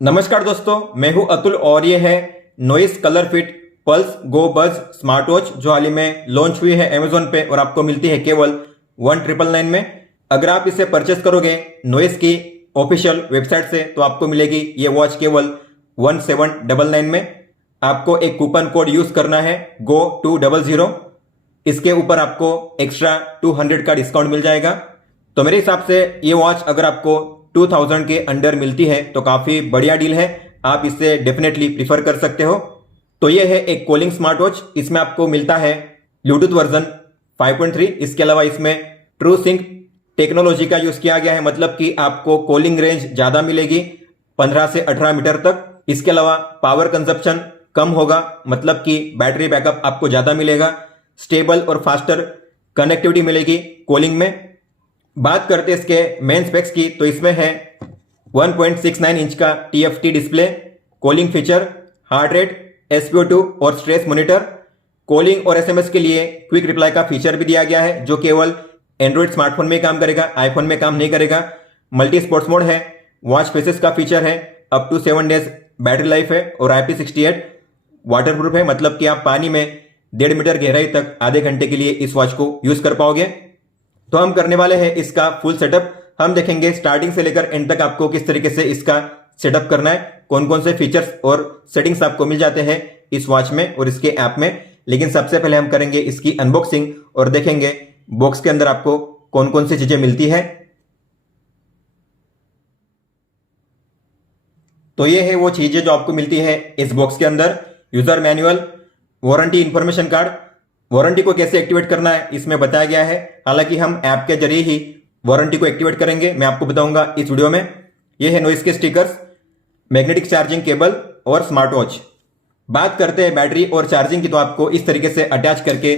नमस्कार दोस्तों, मैं हूं अतुल और ये है नॉइस कलर फिट पल्स गो बज स्मार्ट वॉच जो हाल ही में लॉन्च हुई है अमेजोन पे और आपको मिलती है केवल 1999 में। अगर आप इसे परचेस करोगे नॉइस की ऑफिशियल वेबसाइट से तो आपको मिलेगी ये वॉच केवल 1799 में। आपको एक कूपन कोड यूज करना है GO200। इसके ऊपर आपको एक्स्ट्रा 200 का डिस्काउंट मिल जाएगा। तो मेरे हिसाब से ये वॉच अगर आपको 2000 के अंडर मिलती है तो काफी बढ़िया डील है, आप इसे डेफिनेटली प्रीफर कर सकते हो। तो ये है एक कॉलिंग स्मार्ट वॉच। इसमें आपको मिलता है ब्लूटूथ वर्जन 5.3। इसके अलावा इसमें ट्रू सिंक टेक्नोलॉजी का यूज किया गया है, मतलब कि आपको कॉलिंग रेंज ज्यादा मिलेगी 15 से 18 मीटर तक। इसके अलावा पावर कंजप्शन कम होगा, मतलब कि बैटरी बैकअप आपको ज्यादा मिलेगा। स्टेबल और फास्टर कनेक्टिविटी मिलेगी कॉलिंग में। बात करते हैं इसके मेन स्पेक्स की, तो इसमें है 1.69 इंच का TFT display, calling feature, heart rate, SpO2 और स्ट्रेस मॉनिटर। कॉलिंग और SMS के लिए क्विक रिप्लाई का फीचर भी दिया गया है जो केवल एंड्रॉइड स्मार्टफोन में काम करेगा, आईफोन में काम नहीं करेगा। मल्टी स्पोर्ट्स मोड है, वॉच फेसेस का फीचर है, up to 7 days battery life है और IP68 वाटरप्रूफ है, मतलब कि आप पानी में 1.5 मीटर गहराई तक आधे घंटे के लिए इस वॉच को यूज कर पाओगे। तो हम करने वाले हैं इसका फुल सेटअप। हम देखेंगे स्टार्टिंग से लेकर एंड तक आपको किस तरीके से इसका सेटअप करना है, कौन कौन से फीचर्स और सेटिंग्स आपको मिल जाते हैं इस वॉच में और इसके ऐप में। लेकिन सबसे पहले हम करेंगे इसकी अनबॉक्सिंग और देखेंगे बॉक्स के अंदर आपको कौन कौन सी चीजें मिलती है। तो ये है वो चीजें जो आपको मिलती है इस बॉक्स के अंदर। User manual, warranty information card, warranty को कैसे एक्टिवेट करना है इसमें बताया गया है। हालांकि हम ऐप के जरिए ही वारंटी को एक्टिवेट करेंगे, मैं आपको बताऊंगा इस वीडियो में। यह है नॉइस के स्टिकर्स, मैग्नेटिक चार्जिंग केबल और स्मार्ट वॉच। बात करते हैं बैटरी और चार्जिंग की, तो आपको इस तरीके से अटैच करके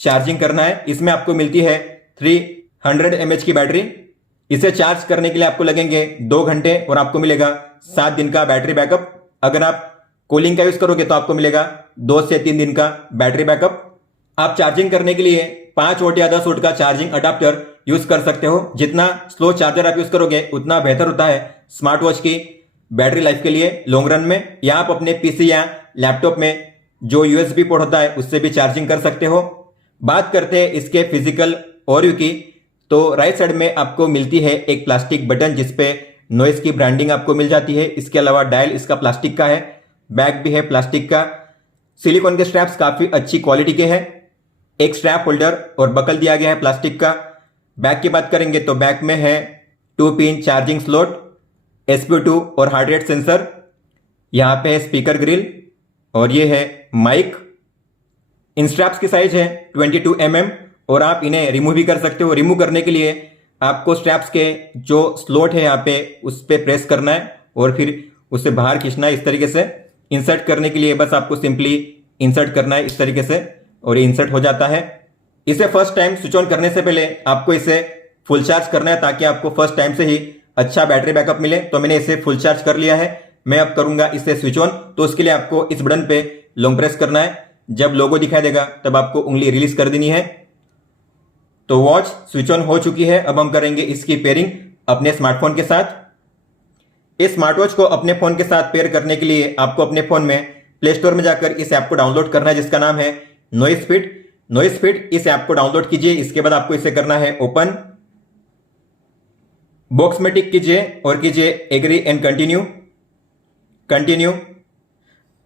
चार्जिंग करना है। इसमें आपको मिलती है 300 mAh की बैटरी। इसे चार्ज करने के लिए आपको लगेंगे 2 घंटे और आपको मिलेगा 7 दिन का बैटरी बैकअप। अगर आप कूलिंग का यूज करोगे तो आपको मिलेगा 2 से 3 दिन का बैटरी बैकअप। आप चार्जिंग करने के लिए 5 वोल्ट या 10 वोल्ट का चार्जिंग अडाप्टर यूज कर सकते हो। जितना स्लो चार्जर आप यूज करोगे उतना बेहतर होता है स्मार्ट वॉच की बैटरी लाइफ के लिए लॉन्ग रन में। या आप अपने पीसी या लैपटॉप में जो USB पोर्ट होता है उससे भी चार्जिंग कर सकते हो। बात करते हैं इसके फिजिकल ओवरव्यू की, तो राइट साइड में आपको मिलती है एक प्लास्टिक बटन जिसपे नॉइस की ब्रांडिंग आपको मिल जाती है। इसके अलावा डायल इसका प्लास्टिक का है, बैग भी है प्लास्टिक का। सिलिकॉन के स्ट्रैप्स काफी अच्छी क्वालिटी के हैं। एक स्ट्रैप होल्डर और बकल दिया गया है प्लास्टिक का। बैग की बात करेंगे तो बैग में है 2 पिन चार्जिंग स्लॉट, SpO2 और हार्ट रेट सेंसर। यहां पे है स्पीकर ग्रिल और ये है माइक। इन स्ट्रैप्स की साइज है 22 mm और आप इन्हें रिमूव भी कर सकते हो। रिमूव करने के लिए आपको स्ट्रैप्स के जो स्लॉट है यहाँ पे उस पर प्रेस करना है और फिर उसे बाहर खींचना है इस तरीके से। इंसर्ट करने के लिए बस आपको सिंपली इंसर्ट करना है इस तरीके से और ये इंसर्ट हो जाता है। इसे फर्स्ट टाइम स्विच ऑन करने से पहले आपको इसे फुल चार्ज करना है ताकि आपको फर्स्ट टाइम से ही अच्छा बैटरी बैकअप मिले। तो मैंने इसे फुल चार्ज कर लिया है। मैं अब करूंगा इसे स्विच ऑन, तो उसके लिए आपको इस बटन पे लॉन्ग प्रेस करना है। जब लोगो दिखाई देगा तब आपको उंगली रिलीज कर देनी है। तो वॉच स्विच ऑन हो चुकी है। अब हम करेंगे इसकी पेयरिंग अपने स्मार्टफोन के साथ। इस स्मार्ट वॉच को अपने फोन के साथ पेयर करने के लिए आपको अपने फोन में प्ले स्टोर में जाकर इस ऐप को डाउनलोड करना है जिसका नाम है नॉइस फिट। नॉइस फिट इस ऐप को डाउनलोड कीजिए। इसके बाद आपको इसे करना है ओपन, बॉक्स में टिक कीजिए और कीजिए एग्री एंड कंटिन्यू। कंटिन्यू।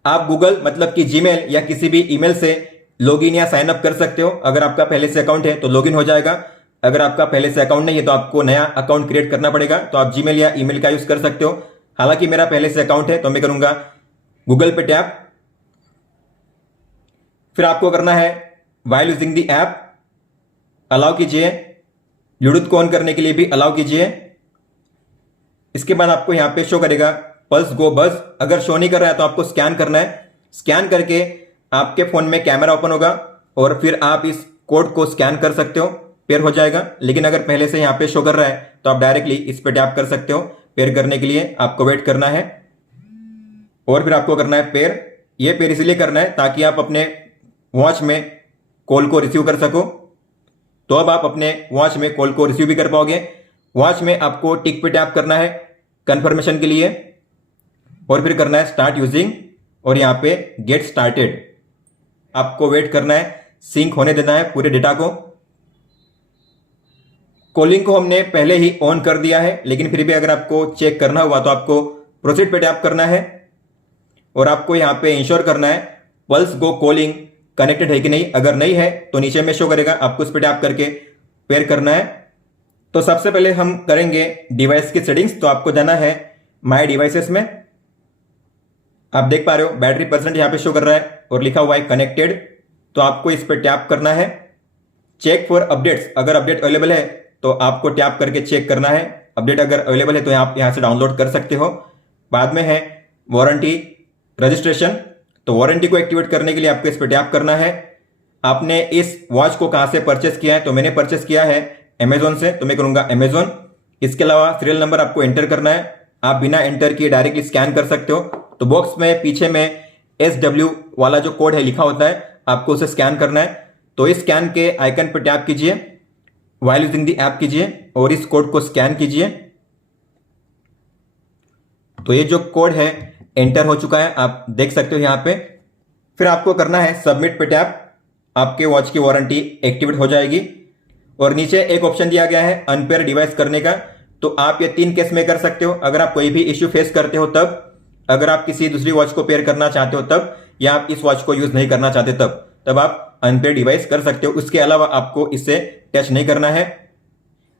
आप गूगल मतलब कि जीमेल या किसी भी ईमेल से लॉगिन या साइन अप कर सकते हो। अगर आपका पहले से अकाउंट है तो लॉगिन हो जाएगा। अगर आपका पहले से अकाउंट नहीं है तो आपको नया अकाउंट क्रिएट करना पड़ेगा। तो आप जीमेल या ईमेल का यूज कर सकते हो। हालांकि मेरा पहले से अकाउंट है तो मैं करूंगा गूगल पे टैप। फिर आपको करना है while using the app, allow कीजिए। ब्लूटूथ को ऑन करने के लिए भी अलाउ कीजिए। इसके बाद आपको यहां पे शो करेगा पल्स गो बज। अगर शो नहीं कर रहा है तो आपको स्कैन करना है। स्कैन करके आपके फोन में कैमरा ओपन होगा और फिर आप इस कोड को स्कैन कर सकते हो, पेयर हो जाएगा। लेकिन अगर पहले से यहां पे शो कर रहा है तो आप डायरेक्टली इस पे टैप कर सकते हो। पेयर करने के लिए आपको वेट करना है और फिर आपको करना है पेयर। ये पेयर इसलिए करना है ताकि आप अपने वॉच में कॉल को रिसीव कर सको। तो अब आप अपने वॉच में कॉल को रिसीव भी कर पाओगे। वॉच में आपको टिक पे टैप करना है कंफर्मेशन के लिए। और फिर करना है स्टार्ट यूजिंग और यहाँ पे गेट स्टार्टेड। आपको वेट करना है, सिंक होने देना है पूरे डेटा को। कॉलिंग को हमने पहले ही ऑन कर दिया है, लेकिन फिर भी अगर आपको चेक करना हुआ तो आपको प्रोसीड पे टैप करना है और आपको यहाँ पे इंश्योर करना है पल्स गो कॉलिंग कनेक्टेड है कि नहीं। अगर नहीं है तो नीचे में शो करेगा, आपको उस पर टैप करके पेयर करना है। तो सबसे पहले हम करेंगे डिवाइस की सेटिंग्स। तो आपको जाना है माय डिवाइसेस में। आप देख पा रहे हो बैटरी परसेंट यहाँ पे शो कर रहा है और लिखा हुआ है कनेक्टेड। तो आपको इस पर टैप करना है। चेक फॉर अपडेट्स, अगर अपडेट अवेलेबल है तो आपको टैप करके चेक करना है। अपडेट अगर अवेलेबल है तो आप यहाँ से डाउनलोड कर सकते हो। बाद में है वारंटी रजिस्ट्रेशन। तो वारंटी को एक्टिवेट करने के लिए आपको इस पर टैप करना है। आपने इस वॉच को कहाँ से परचेस किया है? तो मैंने परचेस किया है अमेजोन से, तो मैं करूंगा अमेजोन। इसके अलावा सीरियल नंबर आपको एंटर करना है। आप बिना एंटर किए डायरेक्टली स्कैन कर सकते हो। तो बॉक्स में पीछे में SW वाला जो कोड है लिखा होता है, आपको उसे स्कैन करना है। तो इस स्कैन के आइकन पर टैप कीजिए, वाइल यूजिंग दी ऐप कीजिए और इस कोड को स्कैन कीजिए। तो ये जो कोड है एंटर हो चुका है, आप देख सकते हो यहाँ पे। फिर आपको करना है सबमिट पे टैप। आपके वॉच की वारंटी एक्टिवेट हो जाएगी। और नीचे एक ऑप्शन दिया गया है अनपेयर डिवाइस करने का। तो आप ये 3 केस में कर सकते हो। अगर आप कोई भी इश्यू फेस करते हो तब, अगर आप किसी दूसरी वॉच को पेयर करना चाहते हो तब, या आप इस वॉच को यूज नहीं करना चाहते तब आप अनपेयर डिवाइस कर सकते हो। उसके अलावा आपको इससे टच नहीं करना है।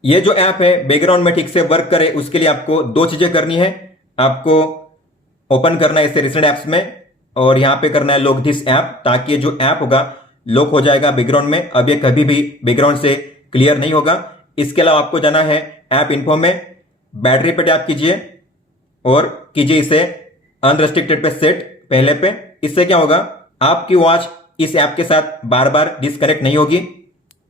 ये जो ऐप है बैकग्राउंड में ठीक से वर्क करे उसके लिए आपको 2 चीजें करनी है। आपको ओपन करना है इसे रिसेंट ऐप्स में और यहाँ पे करना है लॉक दिस ऐप, ताकि ये जो ऐप होगा लॉक हो जाएगा बैकग्राउंड में। अब ये कभी भी बैकग्राउंड से क्लियर नहीं होगा। इसके अलावा आपको जाना है ऐप इन्फो में, बैटरी पे टैप कीजिए और कीजिए इसे अनरेस्ट्रिक्टेड पे सेट पहले पे। इससे क्या होगा, आपकी वॉच इस ऐप के साथ बार बार डिस्कनेक्ट नहीं होगी।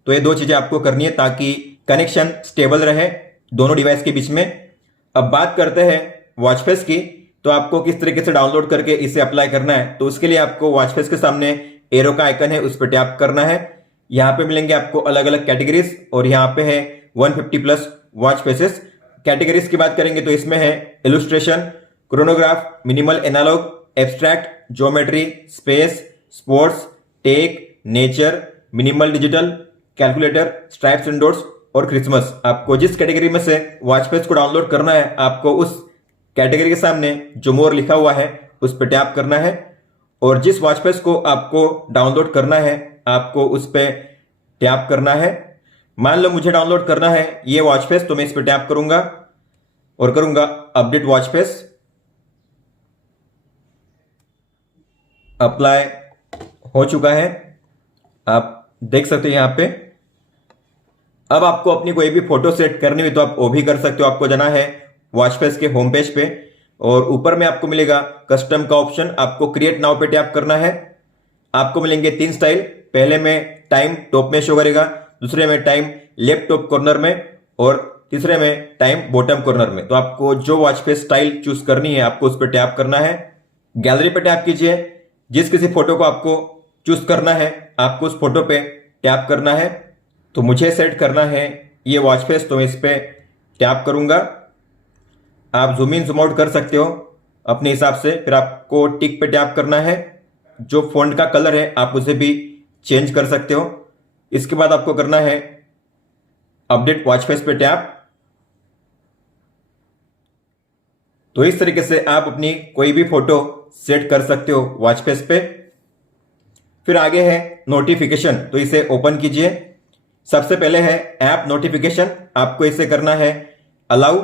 तो ये 2 चीजें आपको करनी है ताकि कनेक्शन स्टेबल रहे दोनों डिवाइस के बीच में। अब बात करते हैं वॉच फेस की। तो आपको किस तरीके से डाउनलोड करके इसे अप्लाई करना है? तो उसके लिए आपको वॉच फेस के सामने एरो का आइकन है, उस पर टैप करना है। यहाँ पे मिलेंगे आपको अलग अलग कैटेगरीज और यहाँ पे है 150 प्लस वॉच फेसेस। कैटेगरीज की बात करेंगे तो इसमें है illustration, chronograph, minimal analog, abstract, geometry, space, sports, tech, nature, minimal digital, calculator, stripes and dots और क्रिसमस। आपको जिस कैटेगरी में से वॉच फेस को डाउनलोड करना है, आपको उस कैटेगरी के सामने जो मोर लिखा हुआ है उस पर टैप करना है। और जिस वॉच फेस को आपको डाउनलोड करना है आपको उस पर टैप करना है। मान लो मुझे डाउनलोड करना है ये वॉच फेस, तो मैं इस पर टैप करूंगा और करूंगा अपडेट वॉच फेस। अप्लाई हो चुका है, आप देख सकते हो यहाँ पे। अब आपको अपनी कोई भी फोटो सेट करनी हुई तो आप वो भी कर सकते हो। आपको जाना है वॉच फेस के होम पेज पे और ऊपर में आपको मिलेगा कस्टम का ऑप्शन। आपको क्रिएट नाउ पे टैप करना है। आपको मिलेंगे 3 स्टाइल। पहले में टाइम टॉप में शो करेगा, दूसरे में टाइम लेफ्ट टॉप कॉर्नर में और तीसरे में टाइम बॉटम कॉर्नर में। तो आपको जो वॉच फेस स्टाइल चूज करनी है आपको उस पर टैप करना है। गैलरी पे टैप कीजिए। जिस किसी फोटो को आपको चूज करना है आपको उस फोटो पे टैप करना है। तो मुझे सेट करना है ये वॉच फेस, तो मैं इस पे टैप करूंगा। आप जूम इन जूम आउट कर सकते हो अपने हिसाब से। फिर आपको टिक पे टैप करना है। जो फॉन्ट का कलर है आप उसे भी चेंज कर सकते हो। इसके बाद आपको करना है अपडेट वॉच फेस पे टैप। तो इस तरीके से आप अपनी कोई भी फोटो सेट कर सकते हो वॉच फेस पे। फिर आगे है नोटिफिकेशन, तो इसे ओपन कीजिए। सबसे पहले है ऐप नोटिफिकेशन, आपको इसे करना है अलाउ।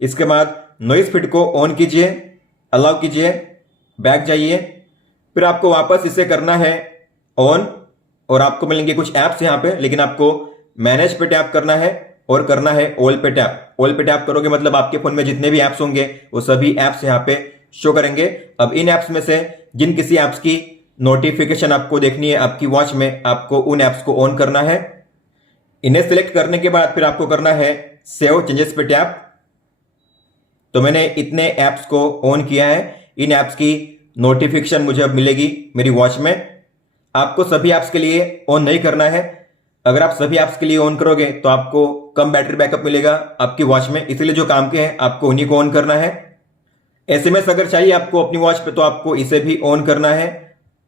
इसके बाद नॉइज फीड को ऑन कीजिए, अलाउ कीजिए, बैक जाइए। फिर आपको वापस इसे करना है ऑन और आपको मिलेंगे कुछ ऐप्स यहाँ पे, लेकिन आपको मैनेज पे टैप करना है और करना है ऑल पे टैप। ऑल पे टैप करोगे मतलब आपके फोन में जितने भी ऐप्स होंगे वो सभी ऐप्स यहाँ पे शो करेंगे। अब इन ऐप्स में से जिन किसी ऐप्स की नोटिफिकेशन आपको देखनी है आपकी वॉच में, आपको उन ऐप्स को ऑन करना है। इन्हें सिलेक्ट करने के बाद फिर आपको करना है सेव चेंजेस पे टैप। तो मैंने इतने ऐप्स को ऑन किया है, इन ऐप्स की नोटिफिकेशन मुझे अब मिलेगी मेरी वॉच में। आपको सभी ऐप्स के लिए ऑन नहीं करना है। अगर आप सभी ऐप्स के लिए ऑन करोगे तो आपको कम बैटरी बैकअप मिलेगा आपकी वॉच में, इसलिए जो काम के हैं आपको उन्हीं को ऑन करना है। एसएमएस अगर चाहिए आपको अपनी वॉच पे तो आपको इसे भी ऑन करना है।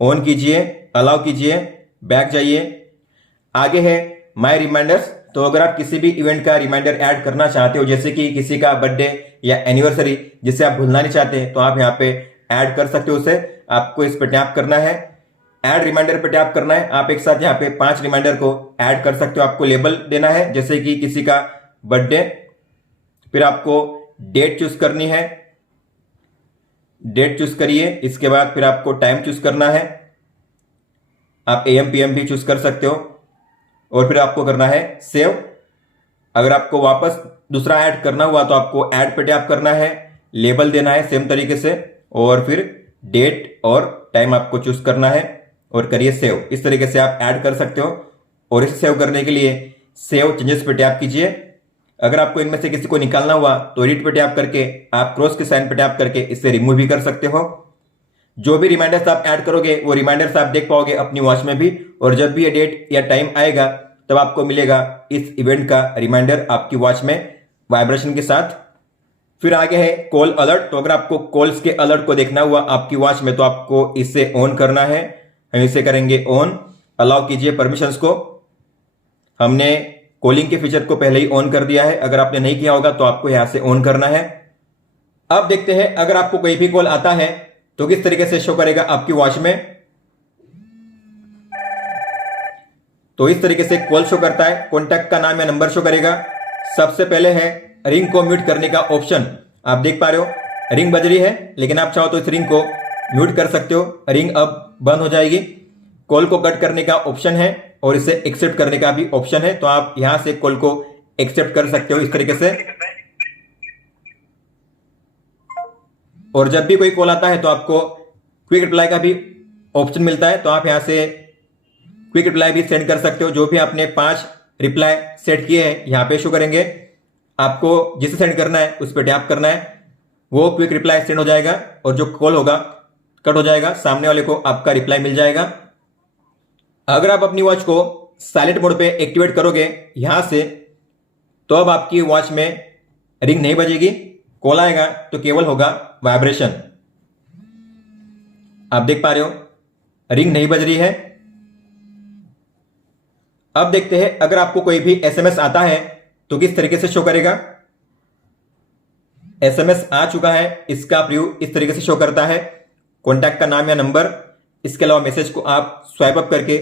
ऑन कीजिए, अलाउ कीजिए, बैक जाइए। आगे है माय रिमाइंडर्स। तो अगर आप किसी भी इवेंट का रिमाइंडर ऐड करना चाहते हो, जैसे कि किसी का बर्थडे या एनिवर्सरी जिसे आप भूलना नहीं चाहते, तो आप यहाँ पे ऐड कर सकते हो उसे। आपको इस पर टैप करना है, ऐड रिमाइंडर पे टैप करना है। आप एक साथ यहाँ पे 5 रिमाइंडर को ऐड कर सकते हो। आपको लेबल देना है, जैसे कि किसी का बर्थडे, फिर आपको डेट चूज करनी है, डेट चूज करिए। इसके बाद फिर आपको टाइम चूज करना है, आप AM PM भी चूज कर सकते हो। और फिर आपको करना है सेव। अगर आपको वापस दूसरा ऐड करना हुआ तो आपको ऐड पे टैप करना है, लेबल देना है सेम तरीके से, और फिर डेट और टाइम आपको चूज करना है और करिए सेव। इस तरीके से आप ऐड कर सकते हो। और इसे सेव करने के लिए सेव चेंजेस पे टैप कीजिए। अगर आपको इनमें से किसी को निकालना हुआ तो एडिट पे टैप करके आप क्रॉस के साइन पे टैप करके इसे रिमूव भी कर सकते हो। जो भी रिमाइंडर्स आप ऐड करोगे वो रिमाइंडर्स आप देख पाओगे अपनी वॉच में भी, और जब भी ये डेट या टाइम आएगा तब आपको मिलेगा इस इवेंट का रिमाइंडर आपकी वॉच में वाइब्रेशन के साथ। फिर आगे है कॉल अलर्ट। तो अगर आपको कॉल्स के अलर्ट को देखना हुआ आपकी वॉच में तो आपको इसे ऑन करना है। हम इसे करेंगे ऑन, अलाउ कीजिए परमिशंस को। हमने कॉलिंग के फीचर को पहले ही ऑन कर दिया है, अगर आपने नहीं किया होगा तो आपको यहां से ऑन करना है। अब देखते हैं अगर आपको कोई भी कॉल आता है तो किस तरीके से शो करेगा आपकी वॉच में। तो इस तरीके से कॉल शो करता है, कॉन्टैक्ट का नाम या नंबर शो करेगा। सबसे पहले है रिंग को म्यूट करने का ऑप्शन। आप देख पा रहे हो रिंग बज रही है, लेकिन आप चाहो तो इस रिंग को म्यूट कर सकते हो, रिंग अब बंद हो जाएगी। कॉल को कट करने का ऑप्शन है और इसे एक्सेप्ट करने का भी ऑप्शन है। तो आप यहां से कॉल को एक्सेप्ट कर सकते हो इस तरीके से। और जब भी कोई कॉल आता है तो आपको क्विक रिप्लाई का भी ऑप्शन मिलता है। तो आप यहां से क्विक रिप्लाई भी सेंड कर सकते हो। जो भी आपने 5 रिप्लाई सेट किए हैं यहां पे शो करेंगे। आपको जिसे सेंड करना है उस पर टैप करना है, वो क्विक रिप्लाई सेंड हो जाएगा और जो कॉल होगा कट हो जाएगा, सामने वाले को आपका रिप्लाई मिल जाएगा। अगर आप अपनी वॉच को साइलेंट मोड पे एक्टिवेट करोगे यहां से, तो अब आपकी वॉच में रिंग नहीं बजेगी, कॉल आएगा तो केवल होगा वाइब्रेशन। आप देख पा रहे हो रिंग नहीं बज रही है। अब देखते हैं अगर आपको कोई भी एसएमएस आता है तो किस तरीके से शो करेगा। एसएमएस आ चुका है, इसका प्रीव्यू इस तरीके से शो करता है। कॉन्टैक्ट का नाम या नंबर, इसके अलावा मैसेज को आप स्वाइप अप करके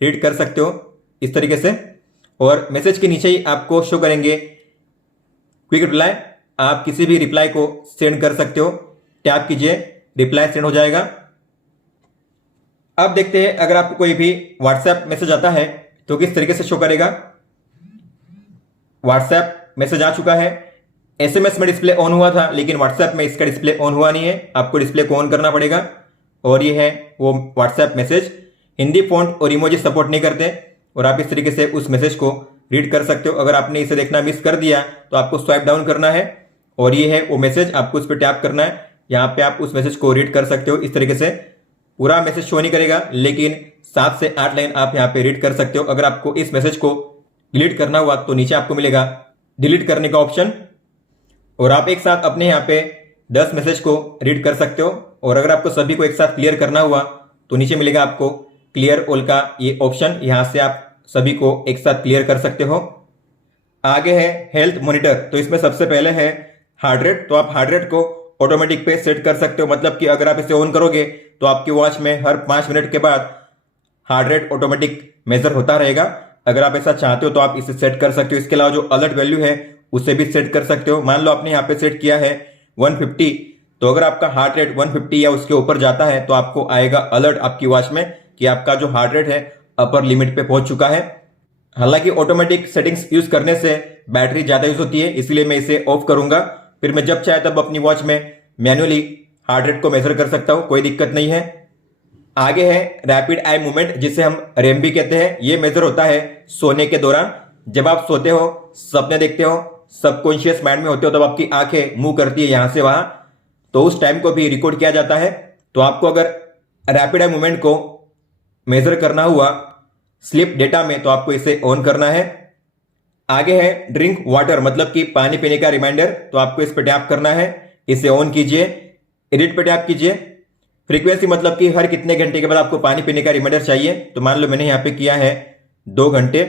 रीड कर सकते हो इस तरीके से। और मैसेज के नीचे ही आपको शो करेंगे क्विक रिप्लाई। आप किसी भी रिप्लाई को सेंड कर सकते हो, टैप कीजिए, रिप्लाई सेंड हो जाएगा। अब देखते हैं अगर आपको कोई भी व्हाट्सएप मैसेज आता है तो किस तरीके से शो करेगा। व्हाट्सएप मैसेज आ चुका है। एसएमएस में डिस्प्ले ऑन हुआ था, लेकिन व्हाट्सएप में इसका डिस्प्ले ऑन हुआ नहीं है। आपको डिस्प्ले को ऑन करना पड़ेगा। और ये है वो व्हाट्सएप मैसेज। हिंदी फॉन्ट और इमोजी सपोर्ट नहीं करते, और आप इस तरीके से उस मैसेज को रीड कर सकते हो। अगर आपने इसे देखना मिस कर दिया तो आपको स्वाइप डाउन करना है, और ये है वो मैसेज, आपको इस पर टैप करना है। यहाँ पे आप उस मैसेज को रीड कर सकते हो इस तरीके से। पूरा मैसेज शो नहीं करेगा, लेकिन 7 से 8 लाइन आप यहाँ पे रीड कर सकते हो। अगर आपको इस मैसेज को डिलीट करना हुआ तो नीचे आपको मिलेगा डिलीट करने का ऑप्शन, और आप एक साथ अपने यहाँ पे 10 मैसेज को रीड कर सकते हो। और अगर आपको सभी को एक साथ क्लियर करना हुआ तो नीचे मिलेगा आपको क्लियर ऑल का ये ऑप्शन, यहां से आप सभी को एक साथ क्लियर कर सकते हो। आगे है हेल्थ मॉनिटर। तो इसमें सबसे पहले है हार्ट रेट। तो आप हार्ट रेट को ऑटोमेटिक पे सेट कर सकते हो, मतलब कि अगर आप इसे ऑन करोगे तो आपकी वॉच में हर 5 मिनट के बाद हार्ट रेट ऑटोमेटिक मेजर होता रहेगा। अगर आप ऐसा चाहते हो तो आप इसे सेट कर सकते हो। इसके अलावा जो अलर्ट वैल्यू है उसे भी सेट कर सकते हो। मान लो आपने यहाँ पे सेट किया है 150, तो अगर आपका हार्ट रेट 150 या उसके ऊपर जाता है तो आपको आएगा अलर्ट आपकी वॉच में कि आपका जो हार्ट रेट है अपर लिमिट पे पहुंच चुका है। हालांकि ऑटोमेटिक सेटिंग्स यूज करने से बैटरी ज्यादा यूज होती है, इसलिए मैं इसे ऑफ करूंगा। फिर मैं जब चाहे तब अपनी वॉच में मैन्युअली हार्ट रेट को मेजर कर सकता हूं, कोई दिक्कत नहीं है। आगे है रैपिड आई मूवमेंट, जिसे हम रेम भी कहते हैं। ये मेजर होता है सोने के दौरान। जब आप सोते हो, सपने देखते हो, सबकॉन्शियस माइंड में होते हो, तब आपकी आंखें मूव करती है यहां से वहां, तो उस टाइम को भी रिकॉर्ड किया जाता है। तो आपको अगर रैपिड आई मूवमेंट को मेजर करना हुआ स्लीप डेटा में तो आपको इसे ऑन करना है। आगे है ड्रिंक वाटर, मतलब कि पानी पीने का रिमाइंडर। तो आपको इस पर टैप करना है, इसे ऑन कीजिए, एडिट पे टैप कीजिए। फ्रीक्वेंसी मतलब कि हर कितने घंटे के बाद आपको पानी पीने का रिमाइंडर चाहिए। तो मान लो मैंने यहाँ पे किया है 2 घंटे,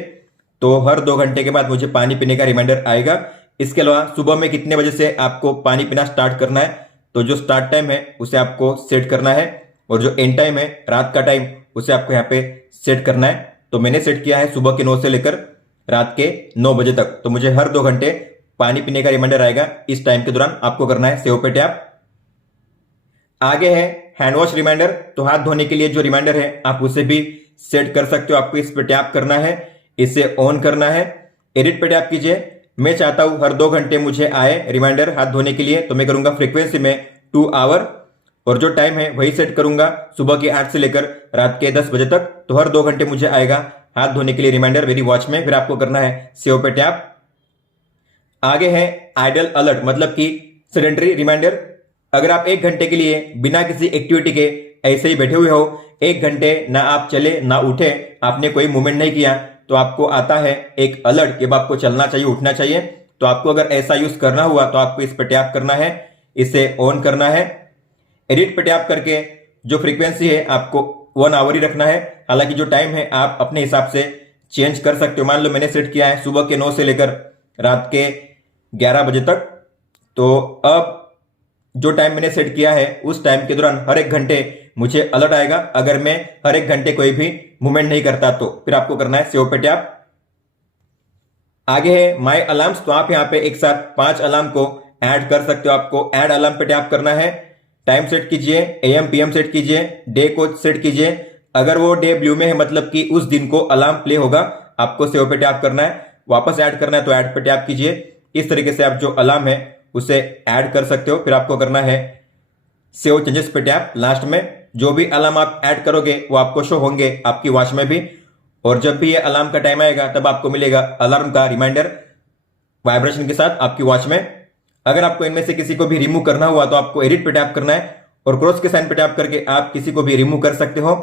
तो हर 2 घंटे के बाद मुझे पानी पीने का रिमाइंडर आएगा। इसके अलावा सुबह में कितने बजे से आपको पानी पीना स्टार्ट करना है, तो जो स्टार्ट टाइम है उसे आपको सेट करना है, और जो एंड टाइम है रात का टाइम उसे आपको यहाँ पे सेट करना है। तो मैंने सेट किया है सुबह के 9 से लेकर रात के 9 बजे तक। तो मुझे हर 2 घंटे पानी पीने का रिमाइंडर आएगा। इस टाइम के दौरान आपको करना है सेव पे टैप। आगे है हैंड वॉश रिमाइंडर। तो हाथ धोने के लिए जो रिमाइंडर है आप उसे भी सेट कर सकते हो। आपको इस पे टैप करना है, इसे ऑन करना है, एडिट पे टैप कीजिए। मैं चाहता हूं हर 2 घंटे मुझे आए रिमाइंडर हाथ धोने के लिए, तो मैं करूंगा फ्रीक्वेंसी में 2 आवर, और जो टाइम है वही सेट करूंगा सुबह के 8 से लेकर रात के 10 बजे तक। तो हर 2 घंटे मुझे आएगा हाथ धोने के लिए रिमाइंडर मेरी वॉच में। फिर आपको करना है सेव पे टैप। आगे है आइडल अलर्ट, मतलब कि सेडेंटरी रिमाइंडर। अगर आप 1 घंटे के लिए बिना किसी एक्टिविटी के ऐसे ही बैठे हुए हो, 1 घंटे ना आप चले ना उठे, आपने कोई मूवमेंट नहीं किया, तो आपको आता है एक अलर्ट कि अब आपको चलना चाहिए, उठना चाहिए। तो आपको अगर ऐसा यूज करना हुआ तो आपको इस पर टैप करना है, इसे ऑन करना है, एडिट पे टैप करके जो फ्रीक्वेंसी है आपको 1 आवर ही रखना है। हालांकि जो टाइम है आप अपने हिसाब से चेंज कर सकते हो। मान लो मैंने सेट किया है सुबह के 9 से लेकर रात के 11 बजे तक। तो अब जो टाइम मैंने सेट किया है उस टाइम के दौरान हर 1 घंटे मुझे अलर्ट आएगा। अगर मैं हर 1 घंटे कोई भी मूवमेंट नहीं करता तो फिर आपको करना है सेव पे टैप। आगे है माय अलार्म्स। तो आप यहां पे एक साथ 5 अलार्म को ऐड कर सकते हो। आपको ऐड अलार्म पे टैप करना है, टाइम सेट कीजिए, एएम पीएम सेट कीजिए, डे को सेट कीजिए। अगर वो डे ब्लू में है मतलब कि उस दिन को अलार्म प्ले होगा, आपको सेव पे टैप करना है। वापस ऐड करना है तो ऐड पे टैप कीजिए। इस तरीके से आप जो अलार्म है उसे ऐड कर सकते हो। फिर आपको करना है सेव चेंजेस पे टैप। लास्ट में जो भी अलार्म आप ऐड करोगे वो आपको शो होंगे आपकी वॉच में भी, और जब भी ये अलार्म का टाइम आएगा तब आपको मिलेगा अलार्म का रिमाइंडर वाइब्रेशन के साथ आपकी वॉच में। अगर आपको इनमें से किसी को भी रिमूव करना हुआ तो आपको एडिट पे टैप करना है, और क्रॉस के साइन पे टैप करके आप किसी को भी रिमूव कर सकते हो।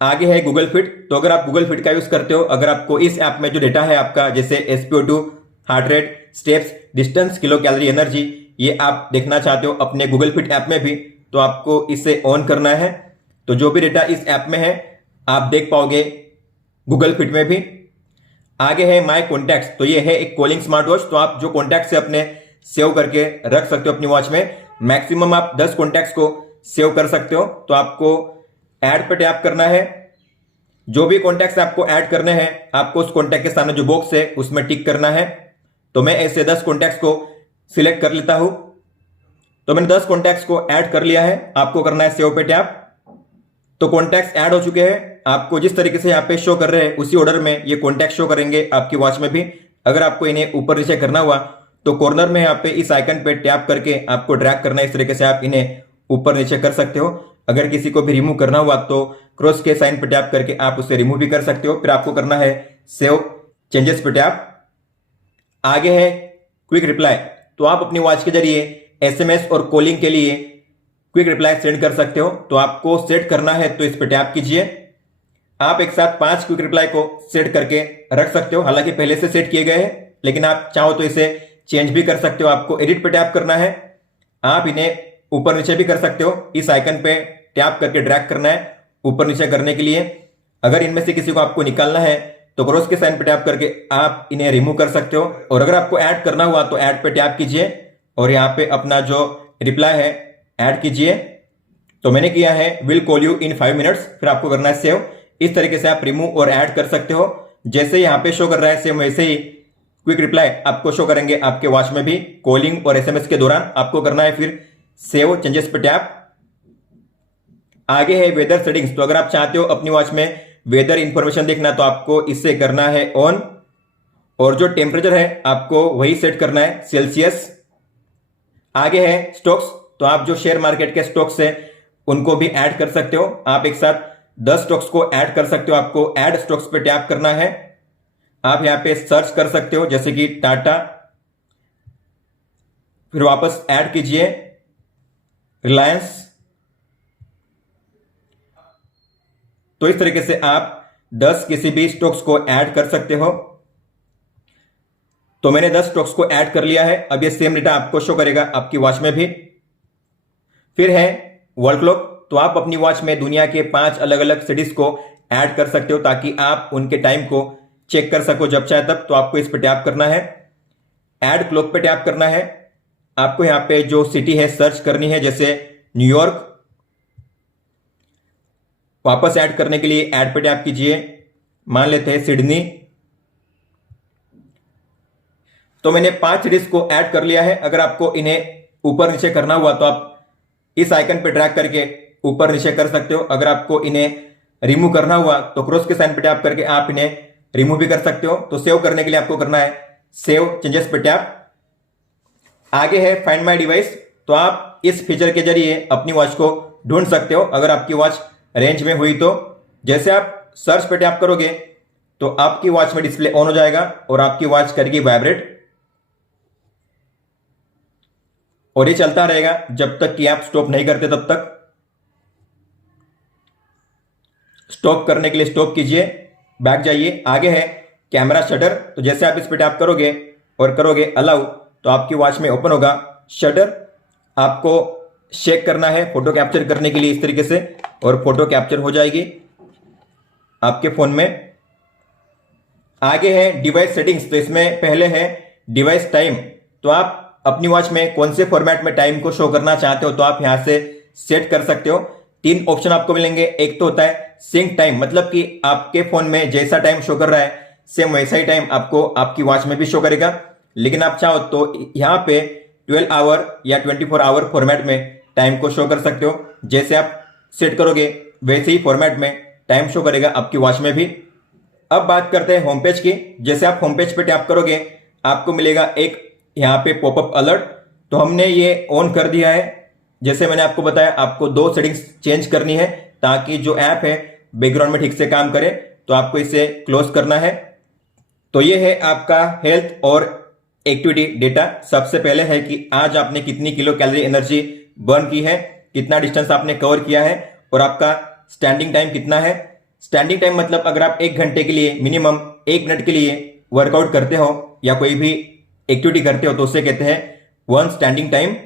आगे है गूगल फिट। तो अगर आप गूगल फिट का यूज करते हो, अगर आपको इस ऐप में जो डेटा है आपका, जैसे SpO2, heart rate, steps, distance, kilo calorie, energy, ये आप देखना चाहते हो अपने गूगल फिट ऐप में भी, तो आपको इसे ऑन करना है। तो जो भी डेटा इस ऐप में है आप देख पाओगे गूगल फिट में भी। आगे है माय कॉन्टैक्ट्स। तो ये है एक कॉलिंग स्मार्ट वॉच। तो आप जो कॉन्टैक्ट से अपने सेव करके रख सकते हो अपनी वॉच में। मैक्सिमम आप 10 कॉन्टैक्ट्स को सेव कर सकते हो। तो आपको ऐड पे टैप करना है। जो भी कॉन्टैक्ट्स आपको ऐड करने हैं आपको उस कॉन्टैक्ट के सामने जो बॉक्स है उसमें टिक करना है। तो मैं ऐसे 10 कॉन्टैक्ट्स को सिलेक्ट कर लेता हूं। तो मैंने 10 कॉन्टैक्ट्स को ऐड कर लिया है। आपको करना है सेव पे टैप। तो कॉन्टैक्ट्स ऐड हो चुके हैं। आपको जिस तरीके से यहाँ पे शो कर रहे हैं उसी ऑर्डर में ये कॉन्टैक्ट शो करेंगे आपकी वॉच में भी। अगर आपको इन्हें ऊपर नीचे करना हुआ तो कॉर्नर में यहाँ पे इस आइकन पे टैप करके आपको ड्रैग करना है। इस तरीके से आप इन्हें ऊपर नीचे कर सकते हो। अगर किसी को भी रिमूव करना हुआ तो क्रॉस के साइन पे टैप करके आप उसे रिमूव भी कर सकते हो। फिर आपको करना है सेव चेंजेस पे टैप। आगे है क्विक रिप्लाई। तो आप अपनी वॉच के जरिए SMS और कॉलिंग के लिए क्विक रिप्लाई सेंड कर सकते हो। तो आपको सेट करना है तो इस पे टैप कीजिए। आप एक साथ 5 क्विक रिप्लाई को सेट करके रख सकते हो। हालांकि पहले से सेट किए गए हैं, लेकिन आप चाहो तो इसे चेंज भी कर सकते हो। आपको एडिट पे टैप करना है। आप इन्हें ऊपर नीचे भी कर सकते हो। इस आइकन पे टैप करके ड्रैग करना है ऊपर नीचे करने के लिए। अगर इनमें से किसी को आपको निकालना है तो क्रॉस के साइन पे टैप करके आप इन्हें रिमूव कर सकते हो। और अगर आपको ऐड करना हुआ तो ऐड पे टैप कीजिए और यहाँ पे अपना जो रिप्लाई है ऐड कीजिए। तो मैंने किया है will call you in 5 minutes. फिर आपको करना है सेव। इस तरीके से आप रिमूव और ऐड कर सकते हो। जैसे यहाँ पे शो कर रहा है सेम वैसे ही क्विक रिप्लाई आपको शो करेंगे आपके वॉच में भी। कॉलिंग और SMS के दौरान आपको करना है फिर सेव चेंजेस पे टैप। आगे है वेदर सेटिंग्स। तो अगर आप चाहते हो अपनी वॉच में वेदर इंफॉर्मेशन देखना तो आपको इससे करना है ऑन, और जो टेम्परेचर है आपको वही सेट करना है सेल्सियस। आगे है स्टॉक्स। तो आप जो शेयर मार्केट के स्टॉक्स है उनको भी ऐड कर सकते हो। आप एक साथ 10 स्टॉक्स को ऐड कर सकते हो। आपको ऐड स्टॉक्स पे टैप करना है। आप यहां पे सर्च कर सकते हो जैसे कि टाटा, फिर वापस ऐड कीजिए रिलायंस। तो इस तरीके से आप 10 किसी भी स्टॉक्स को ऐड कर सकते हो। तो मैंने 10 स्टॉक्स को ऐड कर लिया है। अब ये सेम डेटा आपको शो करेगा आपकी वॉच में भी। फिर है वॉल क्लॉक। तो आप अपनी वॉच में दुनिया के 5 अलग अलग सिटीज को ऐड कर सकते हो ताकि आप उनके टाइम को चेक कर सको जब चाहे तब। तो आपको इस पर टैप करना है, ऐड क्लॉक पे टैप करना है। आपको यहां पे जो सिटी है सर्च करनी है, जैसे न्यूयॉर्क। वापस ऐड करने के लिए ऐड पे टैप कीजिए। मान लेते हैं सिडनी। तो मैंने 5 सिटीज को ऐड कर लिया है। अगर आपको इन्हें ऊपर नीचे करना हुआ तो आप इस आइकन पे ड्रैग करके ऊपर नीचे कर सकते हो। अगर आपको इन्हें रिमूव करना हुआ तो क्रॉस के साइन पे टैप करके आप इन्हें रिमूव भी कर सकते हो। तो सेव करने के लिए आपको करना है सेव चेंजेस पे टैप। आगे है फाइंड माय डिवाइस। तो आप इस फीचर के जरिए अपनी वॉच को ढूंढ सकते हो अगर आपकी वॉच रेंज में हुई तो। जैसे आप सर्च पे टैप करोगे तो आपकी वॉच में डिस्प्ले ऑन हो जाएगा और आपकी वॉच करेगी वाइब्रेट, और ये चलता रहेगा जब तक कि आप स्टॉप नहीं करते तब तक। स्टॉप करने के लिए स्टॉप कीजिए, बैक जाइए। आगे है कैमरा शटर। तो जैसे आप इस पे टैप करोगे और करोगे अलाउ तो आपकी वॉच में ओपन होगा शटर। आपको शेक करना है फोटो कैप्चर करने के लिए इस तरीके से, और फोटो कैप्चर हो जाएगी आपके फोन में। आगे है डिवाइस सेटिंग्स। तो इसमें पहले है डिवाइस टाइम। तो आप अपनी वॉच में कौन से फॉर्मेट में टाइम को शो करना चाहते हो तो आप यहां से सेट कर सकते हो। 3 ऑप्शन आपको मिलेंगे। एक तो होता है सिंक टाइम, मतलब कि आपके फोन में जैसा टाइम शो कर रहा है सेम वैसा ही टाइम आपको आपकी वॉच में भी शो करेगा। लेकिन आप चाहो तो यहां पे 12 आवर या 24 आवर फॉर्मेट में टाइम को शो कर सकते हो। जैसे आप सेट करोगे वैसे ही फॉर्मेट में टाइम शो करेगा आपकी वॉच में भी। अब बात करते हैं होम पेज की। जैसे आप होम पेज पे टैप करोगे आपको मिलेगा एक यहाँ पे पॉपअप अलर्ट। तो हमने ये ऑन कर दिया है। जैसे मैंने आपको बताया आपको 2 सेटिंग्स चेंज करनी है ताकि जो ऐप है बैकग्राउंड में ठीक से काम करे। तो आपको इसे क्लोज करना है। तो ये है आपका हेल्थ और एक्टिविटी डेटा। सबसे पहले है कि आज आपने कितनी किलो कैलोरी एनर्जी बर्न की है, कितना डिस्टेंस आपने कवर किया है, और आपका स्टैंडिंग टाइम कितना है। स्टैंडिंग टाइम मतलब अगर आप 1 घंटे के लिए मिनिमम 1 मिनट के लिए वर्कआउट करते हो या कोई भी एक्टिविटी करते हो तो उसे कहते हैं 1 स्टैंडिंग टाइम।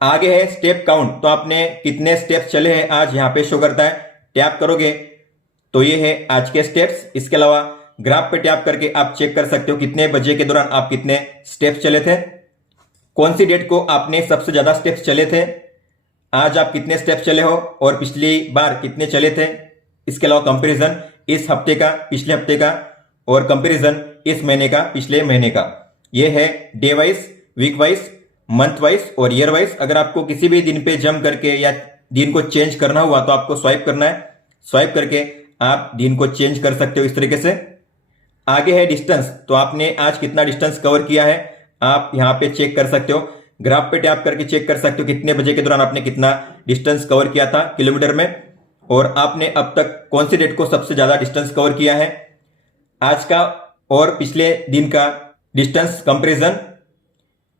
आगे है स्टेप काउंट। तो आपने कितने स्टेप्स चले हैं आज यहाँ पे शो करता है। टैप करोगे तो ये है आज के स्टेप्स। इसके अलावा ग्राफ पे टैप करके आप चेक कर सकते हो कितने बजे के दौरान आप कितने स्टेप्स चले थे, कौन सी डेट को आपने सबसे ज्यादा स्टेप्स चले थे, आज आप कितने स्टेप्स चले हो और पिछली बार कितने चले थे। इसके अलावा कंपैरिजन इस हफ्ते का पिछले हफ्ते का, और कंपैरिजन इस महीने का पिछले महीने का। ये है day wise, week wise, month wise और ईयर वाइज। अगर आपको किसी भी दिन पे जंप करके या दिन को चेंज करना हुआ तो आपको स्वाइप करना है। स्वाइप करके आप दिन को चेंज कर सकते हो इस तरीके से। आगे है डिस्टेंस। तो आपने आज कितना डिस्टेंस कवर किया है आप यहां पे चेक कर सकते हो। ग्राफ पे टैप करके चेक कर सकते हो कितने बजे के दौरान आपने कितना डिस्टेंस कवर किया था किलोमीटर में, और आपने अब तक कौन सी डेट को सबसे ज्यादा डिस्टेंस कवर किया है। आज का और पिछले दिन का डिस्टेंस कंपैरिजन,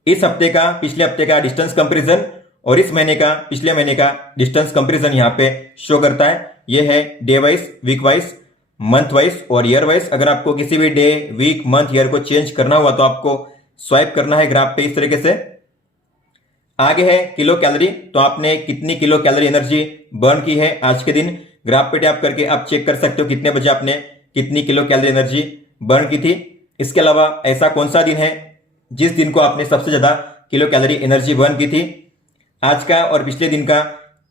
इस हफ्ते का पिछले हफ्ते का डिस्टेंस कंपैरिजन, और इस महीने का पिछले महीने का डिस्टेंस कंपैरिजन यहां पे शो करता है। यह है day wise, week wise, month wise और ईयर वाइज। अगर आपको किसी भी डे, वीक, मंथ, ईयर को चेंज करना हुआ तो आपको स्वाइप करना है ग्राफ पे इस तरीके से। आगे है किलो कैलोरी। तो आपने कितनी किलो कैलोरी एनर्जी बर्न की है आज के दिन। ग्राफ पे टैप करके आप चेक कर सकते हो कितने बजे आपने कितनी किलो कैलोरी एनर्जी बर्न की थी। इसके अलावा ऐसा कौन सा दिन है जिस दिन को आपने सबसे ज्यादा किलो कैलोरी एनर्जी बर्न की थी। आज का और पिछले दिन का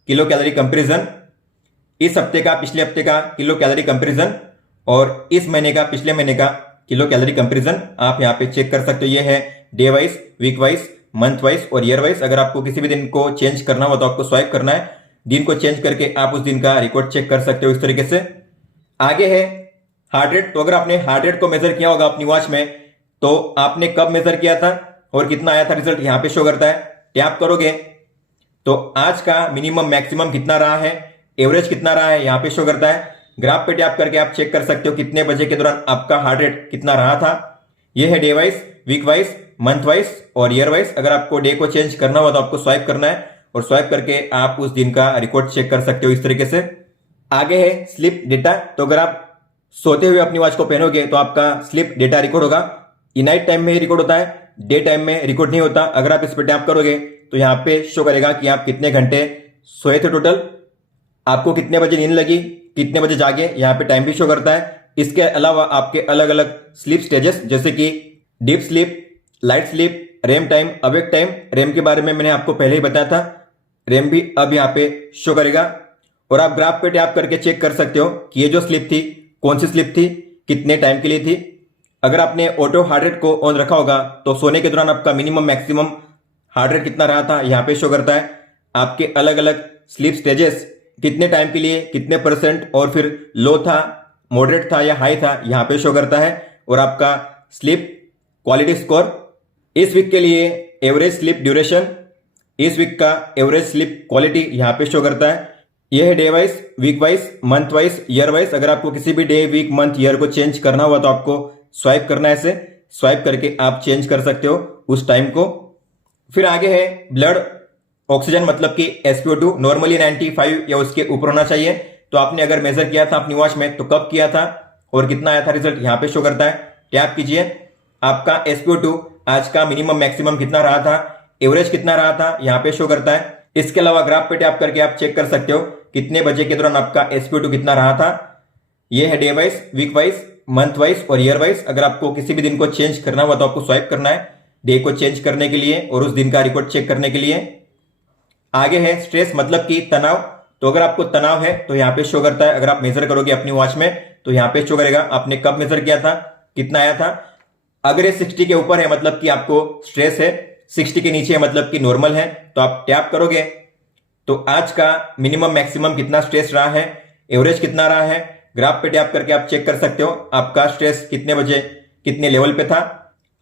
किलो कैलोरी कंपैरिजन, इस हफ्ते का पिछले हफ्ते का किलो कैलोरी कंपैरिजन, और इस महीने का पिछले महीने का किलो कैलोरी कंपैरिजन आप यहां पे चेक कर सकते हो। ये है day wise, week wise, month wise और ईयर वाइज। अगर आपको किसी भी दिन को चेंज करना हो तो आपको स्वाइप करना है। दिन को चेंज करके आप उस दिन का रिकॉर्ड चेक कर सकते हो इस तरीके से। आगे है हार्ट रेट। तो अगर आपने हार्ट रेट को मेजर किया होगा अपनी वॉच में तो आपने कब मेजर किया था और कितना आया था रिजल्ट यहां पे शो करता है। टैप करोगे तो आज का मिनिमम मैक्सिमम कितना रहा है, एवरेज कितना रहा है यहां पे शो करता है। ग्राफ पे टैप करके आप चेक कर सकते हो कितने बजे के दौरान आपका हार्ट रेट कितना रहा था। यह है day wise, week wise, month wise और ईयर वाइज। अगर आपको डे को चेंज करना हुआ तो आपको स्वाइप करना है और स्वाइप करके आप उस दिन का रिकॉर्ड चेक कर सकते हो इस तरीके से। आगे है स्लीप डेटा। तो अगर आप सोते हुए अपनी वॉच को पहनोगे तो आपका स्लीप डेटा रिकॉर्ड होगा। ये नाइट टाइम में ही रिकॉर्ड होता है, डे टाइम में रिकॉर्ड नहीं होता। अगर आप इस पर टैप करोगे तो यहाँ पे शो करेगा कि आप कितने घंटे सोए थे टोटल, आपको कितने बजे नींद लगी, कितने बजे जागे, यहाँ पे टाइम भी शो करता है। इसके अलावा आपके अलग अलग स्लीप स्टेजेस जैसे कि deep sleep, light sleep, REM time, awake time. REM के बारे में मैंने आपको पहले ही बताया था, रेम भी अब यहाँ पे शो करेगा। और आप ग्राफ पे टैप करके चेक कर सकते हो कि ये जो स्लीप थी कौन सी स्लीप थी, कितने टाइम के लिए थी। अगर आपने ऑटो हार्ट रेट को ऑन रखा होगा तो सोने के दौरान आपका मिनिमम मैक्सिमम हार्ट रेट कितना रहा था यहाँ पे शो करता है। आपके अलग अलग स्लीप स्टेजेस कितने टाइम के लिए, कितने परसेंट, और फिर लो था, मॉडरेट था या हाई था, यहाँ पे शो करता है। और आपका स्लीप क्वालिटी स्कोर, इस वीक के लिए एवरेज स्लीप ड्यूरेशन, इस वीक का एवरेज स्लीप क्वालिटी यहाँ पे शो करता है। यह है day wise, week wise, month wise, year wise. अगर आपको किसी भी डे, वीक, मंथ, ईयर को चेंज करना हुआ तो आपको स्वाइप करना है, ऐसे स्वाइप करके आप चेंज कर सकते हो उस टाइम को। फिर आगे है ब्लड ऑक्सीजन, मतलब कि SpO2 नॉर्मली 95 या उसके ऊपर होना चाहिए। तो आपने अगर मेजर किया था अपनी वॉच में तो कब किया था और कितना आया था रिजल्ट, यहाँ पे शो करता है। टैप कीजिए, आपका SpO2 आज का मिनिमम मैक्सिमम कितना रहा था, एवरेज कितना रहा था, यहाँ पे शो करता है। इसके अलावा ग्राफ पे टैप करके आप चेक कर सकते हो कितने बजे के दौरान आपका SpO2 कितना रहा था। यह है day wise, week wise, month wise और ईयर वाइज। अगर आपको किसी भी दिन को चेंज करना हुआ तो आपको स्वाइप करना है डे को चेंज करने के लिए और उस दिन का रिकॉर्ड चेक करने के लिए। आगे है स्ट्रेस, मतलब कि तनाव। तो अगर आपको तनाव है तो यहाँ पे शो करता है। अगर आप मेजर करोगे अपनी वॉच में तो यहाँ पे शो करेगा आपने कब मेजर किया था, कितना आया था। अगर ये 60 के ऊपर है मतलब कि आपको स्ट्रेस है, 60 के नीचे है मतलब कि नॉर्मल है। तो आप टैप करोगे तो आज का मिनिमम मैक्सिमम कितना स्ट्रेस रहा है, एवरेज कितना रहा है, ग्राफ पे टैप करके आप चेक कर सकते हो आपका स्ट्रेस कितने बजे कितने लेवल पे था,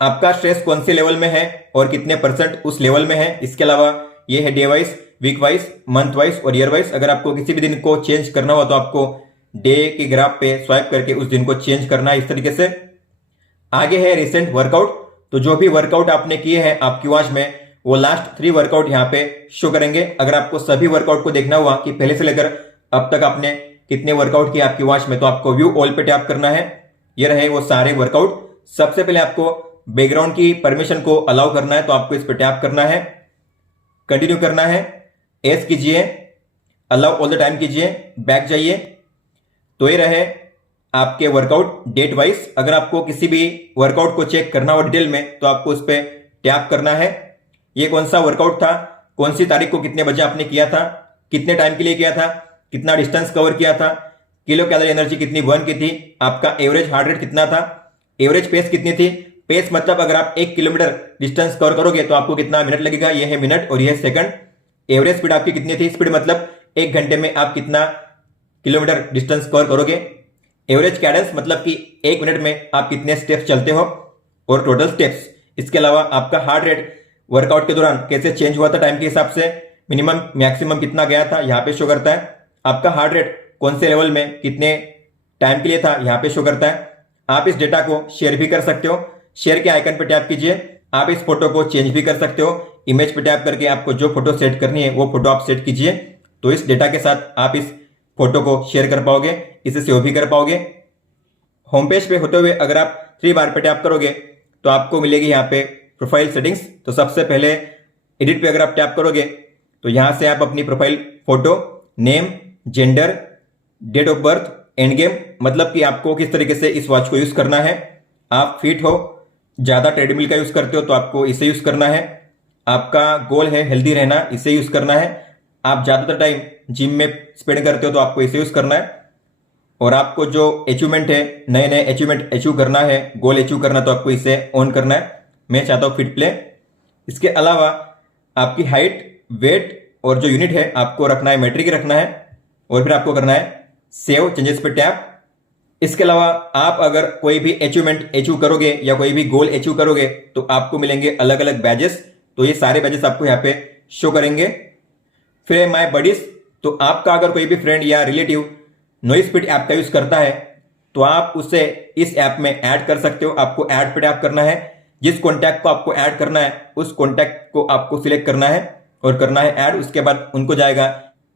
आपका स्ट्रेस कौन से लेवल में है और कितने परसेंट उस लेवल में है। इसके अलावा ये है day wise, week wise, month wise और ईयर वाइज। अगर आपको किसी भी दिन को चेंज करना हो तो आपको डे के ग्राफ पे स्वाइप करके उस दिन को चेंज करना है इस तरीके से। आगे है रिसेंट वर्कआउट। तो जो भी वर्कआउट आपने किए हैं आपकी वॉच में वो लास्ट 3 वर्कआउट यहाँ पे शो करेंगे। अगर आपको सभी वर्कआउट को देखना हुआ कि पहले से लेकर अब तक आपने कितने वर्कआउट किए आपकी वॉच में तो आपको व्यू ऑल पे टैप करना है। ये रहे वो सारे वर्कआउट। सबसे पहले आपको बैकग्राउंड की परमिशन को अलाउ करना है तो आपको इस पे टैप करना है, कंटिन्यू करना है, एस कीजिए, अलाउ ऑल द टाइम कीजिए, बैक जाइए। तो ये रहे आपके वर्कआउट डेट वाइज। अगर आपको किसी भी वर्कआउट को चेक करना हो डिटेल में तो आपको उस पर टैप करना है। ये कौन सा वर्कआउट था, कौन सी तारीख को कितने बजे आपने किया था, कितने टाइम के लिए किया था, कितना डिस्टेंस कवर किया था, किलो कैलोरी एनर्जी कितनी बर्न की थी, आपका एवरेज हार्ट रेट कितना था, एवरेज पेस कितनी थी। पेस मतलब अगर आप 1 किलोमीटर डिस्टेंस कवर करोगे तो आपको कितना मिनट लगेगा, यह है मिनट और यह है सेकंड। एवरेज स्पीड आपकी कितनी थी, स्पीड मतलब 1 घंटे में आप कितना किलोमीटर डिस्टेंस कवर करोगे। एवरेज कैडेंस मतलब कि 1 मिनट में आप कितने स्टेप्स चलते हो और टोटल स्टेप्स। इसके अलावा आपका हार्ट रेट वर्कआउट के दौरान कैसे चेंज हुआ था टाइम के हिसाब से, मिनिमम मैक्सिमम कितना गया था यहाँ पे शो करता है। आपका हार्ट रेट कौन से लेवल में कितने टाइम के लिए था यहाँ पे शो करता है। आप इस डेटा को शेयर भी कर सकते हो, शेयर के आइकन पे टैप कीजिए। आप इस फोटो को चेंज भी कर सकते हो, इमेज पे टैप करके आपको जो फोटो सेट करनी है वो फोटो आप सेट कीजिए। तो इस डेटा के साथ आप इस फोटो को शेयर कर पाओगे, इसे सेव भी कर पाओगे। होम पेज पे होते हुए अगर आप 3 बार पे टैप करोगे तो आपको मिलेगी यहाँ पे प्रोफाइल सेटिंग्स। तो सबसे पहले एडिट पे अगर आप टैप करोगे तो यहां से आप अपनी profile photo, name, gender, date of birth, and game, मतलब कि आपको किस तरीके से इस वॉच को यूज करना है। आप फिट हो, ज्यादा ट्रेडमिल का यूज करते हो तो आपको इसे यूज करना है। आपका गोल है हेल्दी रहना, इसे यूज करना है। आप ज्यादातर टाइम जिम में स्पेंड करते हो तो आपको इसे यूज करना है। और आपको जो अचीवमेंट है, नए नए अचीवमेंट अचीव करना है, गोल अचीव करना तो आपको इसे ऑन करना है। मैं चाहता हूं फिट प्ले। इसके अलावा आपकी हाइट, वेट और जो यूनिट है आपको रखना है मेट्रिक रखना है। और फिर आपको करना है सेव, चेंजेस पे टैप। इसके अलावा आप अगर कोई भी अचीवमेंट अचीव करोगे या कोई भी गोल अचीव करोगे तो आपको मिलेंगे अलग अलग बैजेस। तो ये सारे बैजेस आपको यहाँ पे शो करेंगे। फिर है माय बडीज। तो आपका अगर कोई भी फ्रेंड या रिलेटिव नोइसफिट ऐप का यूज करता है तो आप उसे इस ऐप में ऐड कर सकते हो। आपको ऐड पे टैप करना है। जिस कॉन्टैक्ट को आपको ऐड करना है उस कॉन्टैक्ट को आपको सिलेक्ट करना है और करना है ऐड। उसके बाद उनको जाएगा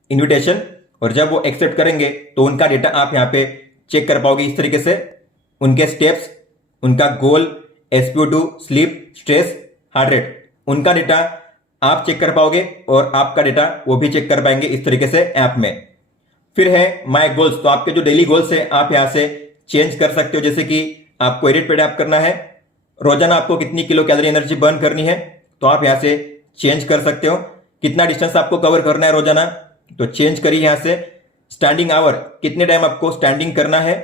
इन्विटेशन और जब वो एक्सेप्ट करेंगे तो उनका डेटा आप यहाँ पे चेक कर पाओगे इस तरीके से। उनके स्टेप्स, उनका गोल, SpO2, sleep, stress, heart rate, उनका डेटा आप चेक कर पाओगे और आपका डेटा वो भी चेक कर पाएंगे इस तरीके से ऐप में। फिर है माय गोल्स, तो आपके जो डेली गोल्स है आप यहां से चेंज कर सकते हो। जैसे कि आपको एडिट पे टैप करना है, रोजाना आपको कितनी किलो कैलोरी एनर्जी बर्न करनी है तो आप यहां से चेंज कर सकते हो। कितना डिस्टेंस आपको कवर करना है रोजाना तो चेंज करिए यहां से। स्टैंडिंग आवर, कितने टाइम आपको स्टैंडिंग करना है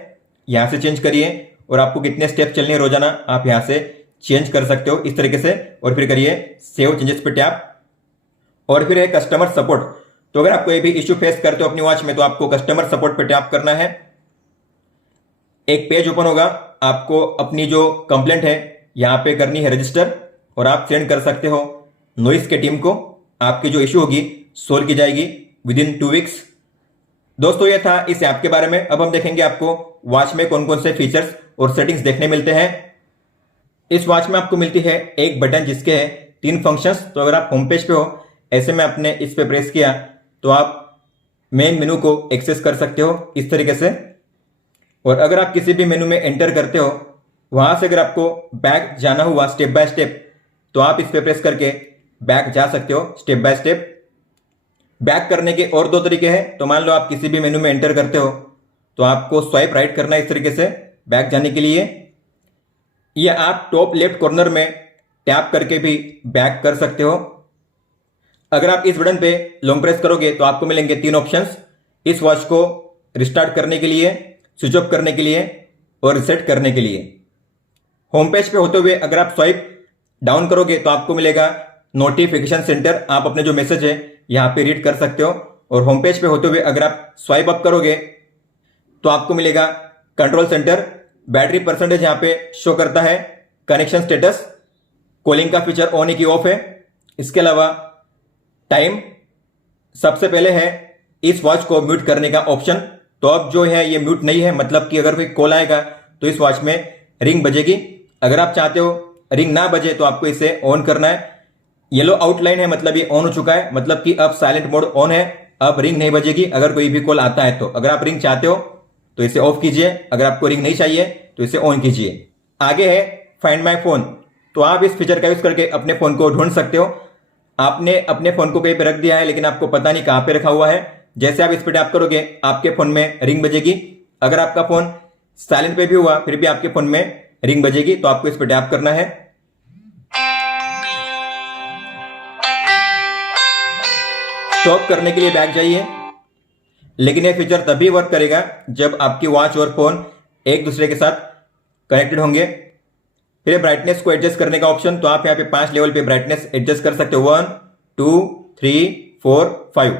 यहां से चेंज करिए। और आपको कितने स्टेप चलने हैं रोजाना आप यहां से चेंज कर सकते हो इस तरीके से। और फिर करिए सेव चेंजेस पे टैप। और फिर है कस्टमर सपोर्ट, तो अगर आप कोई भी इश्यू फेस करते हो अपनी वॉच में तो आपको कस्टमर सपोर्ट पे टैप करना है। एक पेज ओपन होगा, आपको अपनी जो कंप्लेंट है यहां पे करनी है रजिस्टर और आप सेंड कर सकते हो नॉइस के टीम को। आपकी जो इश्यू होगी सोल्व की जाएगी विद इन 2 वीक्स। दोस्तों ये था इस ऐप के बारे में। अब हम देखेंगे आपको वॉच में कौन कौन से फीचर्स और सेटिंग्स देखने मिलते हैं। इस वॉच में आपको मिलती है एक बटन जिसके है 3 फंक्शंस। तो अगर आप होम पेज पे हो, ऐसे में आपने इस पे प्रेस किया तो आप मेन मेनू को एक्सेस कर सकते हो इस तरीके से। और अगर आप किसी भी मेनू में एंटर करते हो, वहां से अगर आपको बैक जाना हुआ स्टेप बाय स्टेप तो आप इस पे प्रेस करके बैक जा सकते हो स्टेप बाय स्टेप। बैक करने के और 2 तरीके हैं। तो मान लो आप किसी भी मेनू में एंटर करते हो तो आपको स्वाइप राइट करना है इस तरीके से बैक जाने के लिए, या आप टॉप लेफ्ट कॉर्नर में टैप करके भी बैक कर सकते हो। अगर आप इस बटन पे लॉन्ग प्रेस करोगे तो आपको मिलेंगे 3 ऑप्शंस इस वॉच को रिस्टार्ट करने के लिए, स्विच ऑफ करने के लिए और रिसेट करने के लिए। होम पेज पे होते हुए अगर आप स्वाइप डाउन करोगे तो आपको मिलेगा नोटिफिकेशन सेंटर। आप अपने जो मैसेज है यहां पे रीड कर सकते हो। और होम पेज पे होते हुए अगर आप स्वाइप अप करोगे तो आपको मिलेगा कंट्रोल सेंटर। बैटरी परसेंटेज यहां पे शो करता है, कनेक्शन स्टेटस, कॉलिंग का फीचर ऑन है कि ऑफ है। इसके अलावा टाइम, सबसे पहले है इस वॉच को म्यूट करने का ऑप्शन। तो अब जो है ये म्यूट नहीं है, मतलब कि अगर कोई कॉल आएगा तो इस वॉच में रिंग बजेगी। अगर आप चाहते हो रिंग ना बजे तो आपको इसे ऑन करना है। येलो आउटलाइन है मतलब ये ऑन हो चुका है, मतलब कि अब साइलेंट मोड ऑन है, अब रिंग नहीं बजेगी अगर कोई भी कॉल आता है तो। अगर आप रिंग चाहते हो तो इसे ऑफ कीजिए, अगर आपको रिंग नहीं चाहिए तो इसे ऑन कीजिए। आगे है फाइंड माय फोन, तो आप इस फीचर का यूज करके अपने फोन को ढूंढ सकते हो। आपने अपने फोन को कहीं पे रख दिया है लेकिन आपको पता नहीं कहां पे रखा हुआ है। जैसे आप इस पे टैप करोगे आपके फोन में रिंग बजेगी। अगर आपका फोन साइलेंट पे भी हुआ फिर भी आपके फोन में रिंग बजेगी, तो आपको इस पे टैप करना है। स्टॉप करने के लिए बैक जाइए। लेकिन यह फीचर तभी वर्क करेगा जब आपकी वॉच और फोन एक दूसरे के साथ कनेक्टेड होंगे। फिर ब्राइटनेस को एडजस्ट करने का ऑप्शन, तो आप यहाँ पे 5 लेवल पे ब्राइटनेस एडजस्ट कर सकते हो, 1 2 3 4 5।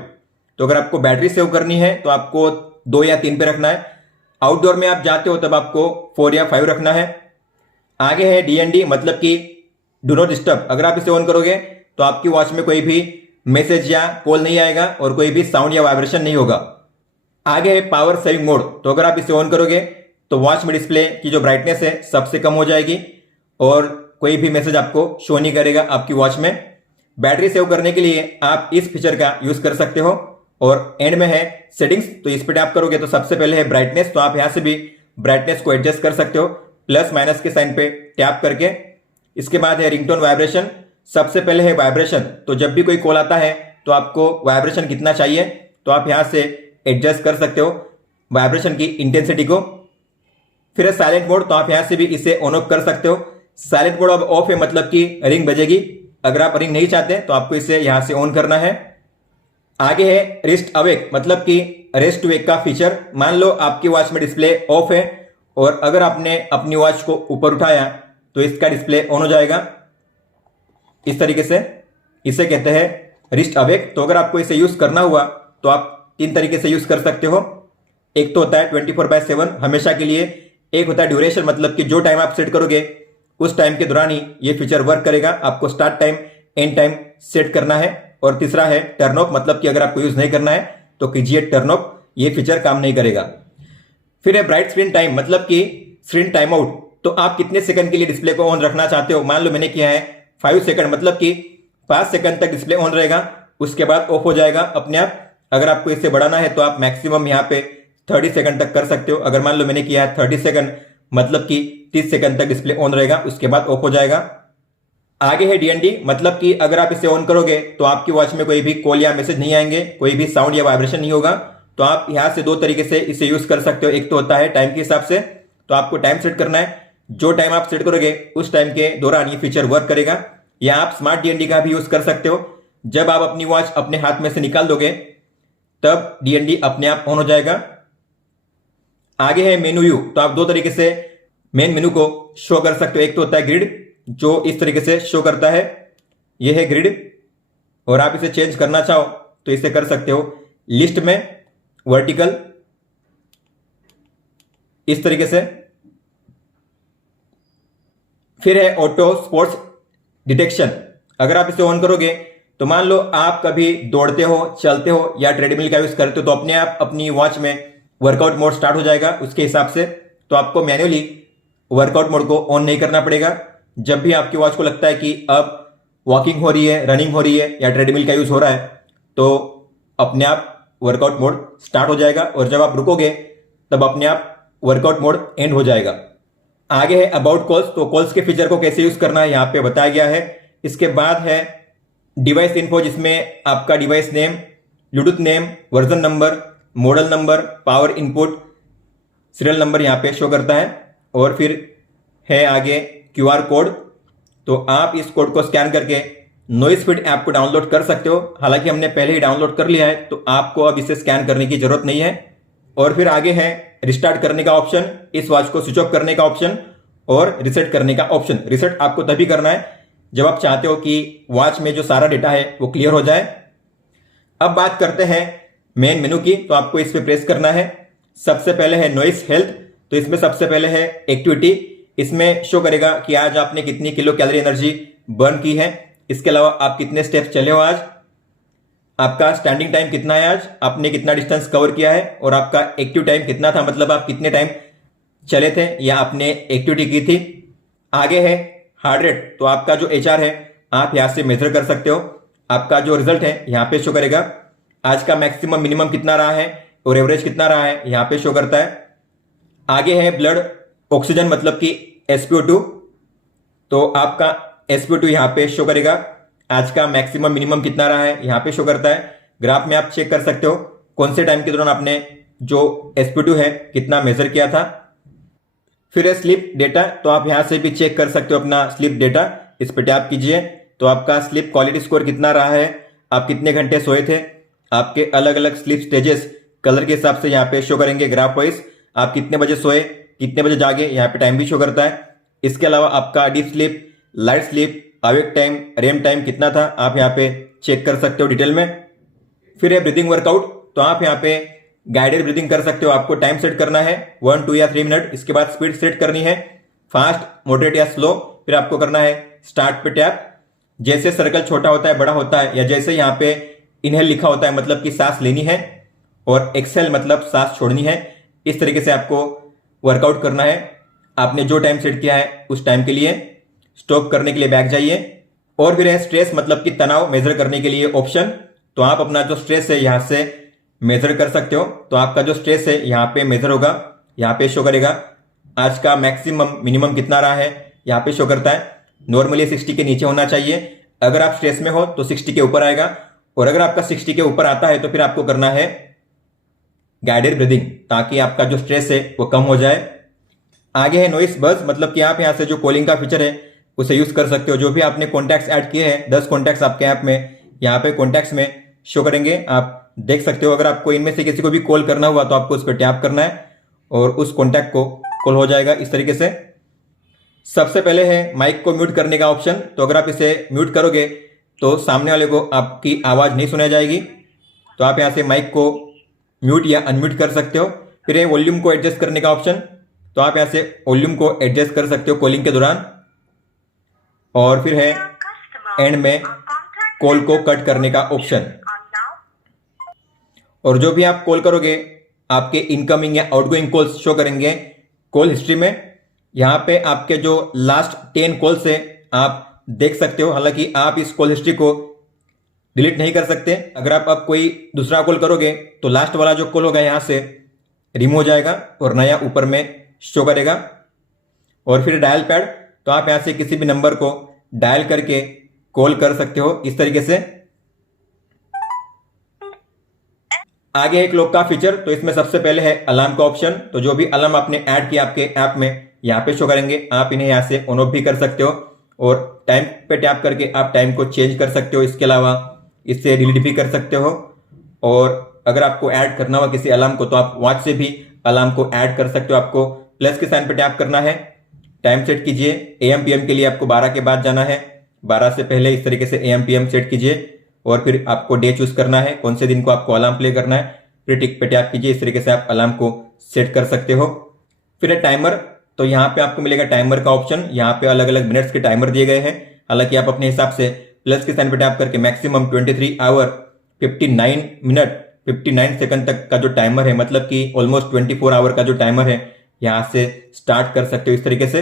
तो अगर आपको बैटरी सेव करनी है तो आपको 2 या 3 पे रखना है। आउटडोर में आप जाते हो तब आपको 4 या 5 रखना है। आगे है DND, मतलब कि डू नॉट डिस्टर्ब। अगर आप इसे ऑन करोगे तो आपकी वॉच में कोई भी मैसेज या कॉल नहीं आएगा और कोई भी साउंड या वाइब्रेशन नहीं होगा। आगे है पावर सेविंग मोड, तो अगर आप इसे ऑन करोगे तो वॉच में डिस्प्ले की जो ब्राइटनेस है सबसे कम हो जाएगी और कोई भी मैसेज आपको शो नहीं करेगा आपकी वॉच में। बैटरी सेव करने के लिए आप इस फीचर का यूज कर सकते हो। और एंड में है सेटिंग्स, तो इस पर टैप करोगे तो सबसे पहले है ब्राइटनेस, तो आप यहां से भी ब्राइटनेस को एडजस्ट कर सकते हो प्लस माइनस के साइन पे टैप करके। इसके बाद है रिंगटोन वाइब्रेशन, सबसे पहले है वाइब्रेशन, तो जब भी कोई कॉल आता है तो आपको वाइब्रेशन कितना चाहिए तो आप यहां से एडजस्ट कर सकते हो वाइब्रेशन की इंटेंसिटी को। फिर है साइलेंट मोड, तो आप यहां से भी इसे ऑन ऑफ कर सकते हो। साइलेंट मोड अब ऑफ है मतलब कि रिंग बजेगी। अगर आप रिंग नहीं चाहते तो आपको इसे यहां से ऑन करना है। आगे है रेस्ट अवेक, मतलब कि रेस्ट टू वेक का फीचर। मान लो आपकी वॉच में डिस्प्ले ऑफ है और अगर आपने अपनी वॉच को ऊपर उठाया तो इसका डिस्प्ले ऑन हो जाएगा इस तरीके से। इसे कहते हैं रिस्ट अवेक। तो अगर आपको इसे यूज करना हुआ तो आप 3 तरीके से यूज कर सकते हो। एक तो होता है 24/7 हमेशा के लिए, एक होता है ड्यूरेशन, मतलब कि जो टाइम आप सेट करोगे उस टाइम के दौरान ही ये फीचर वर्क करेगा। आपको start time and time set करना है। और तीसरा है टर्न ऑफ, मतलब कि अगर आपको यूज नहीं करना है तो कीजिए टर्न ऑफ, ये फीचर काम नहीं करेगा। फिर है ब्राइट स्क्रीन टाइम, मतलब कि स्क्रीन टाइम आउट, तो आप कितने सेकंड के लिए डिस्प्ले को ऑन रखना चाहते हो। मान लो मैंने किया है 5 सेकंड, मतलब कि 5 सेकंड तक डिस्प्ले ऑन रहेगा, उसके बाद ऑफ हो जाएगा अपने आप। अगर आपको इसे बढ़ाना है तो आप मैक्सिमम यहाँ पे 30 सेकंड तक कर सकते हो। अगर मान लो मैंने किया है 30 सेकंड, मतलब कि 30 सेकंड तक डिस्प्ले ऑन रहेगा, उसके बाद ऑफ हो जाएगा। आगे है डीएनडी, मतलब कि अगर आप इसे ऑन करोगे तो आपकी वॉच में कोई भी कॉल या मैसेज नहीं आएंगे, कोई भी साउंड या वाइब्रेशन नहीं होगा। तो आप यहां से दो तरीके से इसे यूज कर सकते हो। एक तो होता है टाइम के हिसाब से, तो आपको टाइम सेट करना है, जो टाइम आप सेट करोगे उस टाइम के दौरान ये फीचर वर्क करेगा। या आप स्मार्ट डीएनडी का भी यूज कर सकते हो, जब आप अपनी वॉच अपने हाथ में से निकाल दोगे तब डीएनडी अपने आप ऑन हो जाएगा। आगे है मेनू व्यू, तो आप दो तरीके से मेन मेनू को शो कर सकते हो। एक तो होता है ग्रिड, जो इस तरीके से शो करता है, यह है ग्रिड, और आप इसे चेंज करना चाहो तो इसे कर सकते हो लिस्ट में, वर्टिकल, इस तरीके से। फिर है ऑटो स्पोर्ट्स डिटेक्शन, अगर आप इसे ऑन करोगे तो मान लो आप कभी दौड़ते हो, चलते हो या ट्रेडमिल का यूज करते हो तो अपने आप अपनी वॉच में वर्कआउट मोड स्टार्ट हो जाएगा उसके हिसाब से। तो आपको मैन्युअली वर्कआउट मोड को ऑन नहीं करना पड़ेगा। जब भी आपकी वॉच को लगता है कि अब वॉकिंग हो रही है, रनिंग हो रही है या ट्रेडमिल का यूज हो रहा है, तो अपने आप वर्कआउट मोड स्टार्ट हो जाएगा, और जब आप रुकोगे तब अपने आप वर्कआउट मोड एंड हो जाएगा। आगे है अबाउट कॉल्स, तो कॉल्स के फीचर को कैसे यूज करना है यहां पे बताया गया है। इसके बाद है डिवाइस इन्फो, जिसमें आपका device name, Bluetooth name, version number, model number, power input, serial number यहां पे शो करता है। और फिर है आगे क्यूआर कोड, तो आप इस कोड को स्कैन करके नोइसफिट ऐप को डाउनलोड कर सकते हो। हालांकि हमने पहले ही डाउनलोड कर लिया है तो आपको अब इसे स्कैन करने की जरूरत नहीं है। और फिर आगे है रिस्टार्ट करने का ऑप्शन, इस वॉच को स्विच ऑफ करने का ऑप्शन, और रिसेट करने का ऑप्शन। रिसेट आपको तभी करना है जब आप चाहते हो कि वॉच में जो सारा डेटा है वो क्लियर हो जाए। अब बात करते हैं मेन मेनू की, तो आपको इस पे प्रेस करना है। सबसे पहले है नॉइस हेल्थ, तो इसमें सबसे पहले है एक्टिविटी, इसमें शो करेगा कि आज आपने कितनी किलो कैलोरी एनर्जी बर्न की है। इसके अलावा आप कितने स्टेप्स चले हो आज, आपका स्टैंडिंग टाइम कितना है आज, आपने कितना डिस्टेंस कवर किया है, और आपका एक्टिव टाइम कितना था, मतलब आप कितने टाइम चले थे या आपने एक्टिविटी की थी। आगे है हार्ट रेट, तो आपका जो एचआर है आप यहां से मेजर कर सकते हो। आपका जो रिजल्ट है यहां पे शो करेगा। आज का मैक्सिमम मिनिमम कितना रहा है और एवरेज कितना रहा है यहां पे शो करता है। आगे है ब्लड ऑक्सीजन, मतलब कि SpO2, तो आपका SpO2 यहां पे शो करेगा। आज का मैक्सिमम मिनिमम कितना रहा है यहां पे शो करता है। ग्राफ में आप चेक कर सकते हो कौन से टाइम के दौरान आपने जो SpO2 है कितना मेजर किया था। फिर है स्लीप डेटा, तो आप यहां से भी चेक कर सकते हो अपना स्लीप डेटा। इस पर टैप कीजिए तो आपका स्लीप क्वालिटी स्कोर कितना रहा है, आप कितने घंटे सोए थे, आपके अलग अलग स्लीप स्टेजेस कलर के हिसाब से यहाँ पे शो करेंगे ग्राफ वाइज। आप कितने बजे सोए, कितने बजे जागे, यहाँ पे टाइम भी शो करता है। इसके अलावा आपका deep sleep, light sleep, awake time, REM time कितना था आप यहाँ पे चेक कर सकते हो डिटेल में। फिर है ब्रीदिंग वर्कआउट, तो आप यहाँ पे गाइडेड ब्रीदिंग कर सकते हो। आपको टाइम सेट करना है 1, 2 या 3 मिनट। इसके बाद स्पीड सेट करनी है, फास्ट, मॉडरेट या स्लो। फिर आपको करना है स्टार्ट पे टैप। जैसे सर्कल छोटा होता है, बड़ा होता है, या जैसे यहाँ पे इनहेल लिखा होता है मतलब कि सांस लेनी है, और एक्सेल मतलब सांस छोड़नी है, इस तरीके से आपको वर्कआउट करना है। आपने जो टाइम सेट किया है उस टाइम के लिए स्टॉप करने के लिए बैक जाइए। और फिर है स्ट्रेस, मतलब कि तनाव मेजर करने के लिए ऑप्शन, तो आप अपना जो स्ट्रेस है यहां से मेजर कर सकते हो। तो आपका जो स्ट्रेस है यहाँ पे मेजर होगा, यहाँ पे शो करेगा। आज का मैक्सिमम मिनिमम कितना रहा है यहाँ पे शो करता है। नॉर्मली 60 के नीचे होना चाहिए, अगर आप स्ट्रेस में हो तो 60 के ऊपर आएगा, और अगर आपका 60 के ऊपर आता है तो फिर आपको करना है गाइडेड ब्रीदिंग, ताकि आपका जो स्ट्रेस है वो कम हो जाए। आगे है नॉइस बज, मतलब कि आप यहां से जो कॉलिंग का फीचर है उसे यूज कर सकते हो। जो भी आपने कॉन्टैक्ट्स ऐड किए हैं, 10 कॉन्टैक्ट्स आपके ऐप में यहाँ पे कॉन्टैक्ट्स में शो करेंगे, आप देख सकते हो। अगर आपको इनमें से किसी को भी कॉल करना हुआ तो आपको उस पर टैप करना है और उस कॉन्टैक्ट को कॉल हो जाएगा इस तरीके से। सबसे पहले है माइक को म्यूट करने का ऑप्शन, तो अगर आप इसे म्यूट करोगे तो सामने वाले को आपकी आवाज नहीं सुनाई जाएगी। तो आप यहां से माइक को म्यूट या अनम्यूट कर सकते हो। फिर है वॉल्यूम को एडजस्ट करने का ऑप्शन, तो आप यहां से वॉल्यूम को एडजस्ट कर सकते हो कॉलिंग के दौरान। और फिर है एंड में कॉल को कट करने का ऑप्शन। और जो भी आप कॉल करोगे आपके इनकमिंग या आउटगोइंग कॉल्स शो करेंगे कॉल हिस्ट्री में। यहां पे आपके जो लास्ट 10 कॉल्स है आप देख सकते हो। हालांकि आप इस कॉल हिस्ट्री को डिलीट नहीं कर सकते। अगर आप अब कोई दूसरा कॉल करोगे तो लास्ट वाला जो कॉल होगा यहां से रिमूव हो जाएगा और नया ऊपर में शो करेगा। और फिर डायल पैड, तो आप यहां से किसी भी नंबर को डायल करके कॉल कर सकते हो इस तरीके से। आगे है क्लॉक का फीचर। तो इसमें सबसे पहले है अलार्म का ऑप्शन। तो जो भी अलार्म आपने ऐड किया आपके ऐप में यहाँ पे शो करेंगे, आप इन्हें यहाँ से ऑन ऑफ भी कर सकते हो और टाइम पे टैप करके आप टाइम को चेंज कर सकते हो। इसके अलावा इससे डिलीट भी कर सकते हो और अगर आपको ऐड करना हो किसी अलार्म को तो आप वॉच से भी अलार्म को ऐड कर सकते हो। आपको प्लस के साइन पे टैप करना है, टाइम सेट कीजिए। AM PM के लिए आपको 12 के बाद जाना है, 12 से पहले इस तरीके से AM PM सेट कीजिए और फिर आपको डे चूज करना है, कौन से दिन को आपको अलार्म प्ले करना है, फिर टिक पे टैप कीजिए। इस तरीके से आप अलार्म को सेट कर सकते हो। फिर है टाइमर। तो यहाँ पे आपको मिलेगा टाइमर का ऑप्शन। यहाँ पे अलग अलग मिनट्स के टाइमर दिए गए हैं। हालांकि आप अपने हिसाब से प्लस के साइन पे टैप करके मैक्सिमम 23 आवर 59 मिनट 59 सेकंड तक का जो टाइमर है, मतलब कि ऑलमोस्ट 24 आवर का जो टाइमर है, यहाँ से स्टार्ट कर सकते हो। इस तरीके से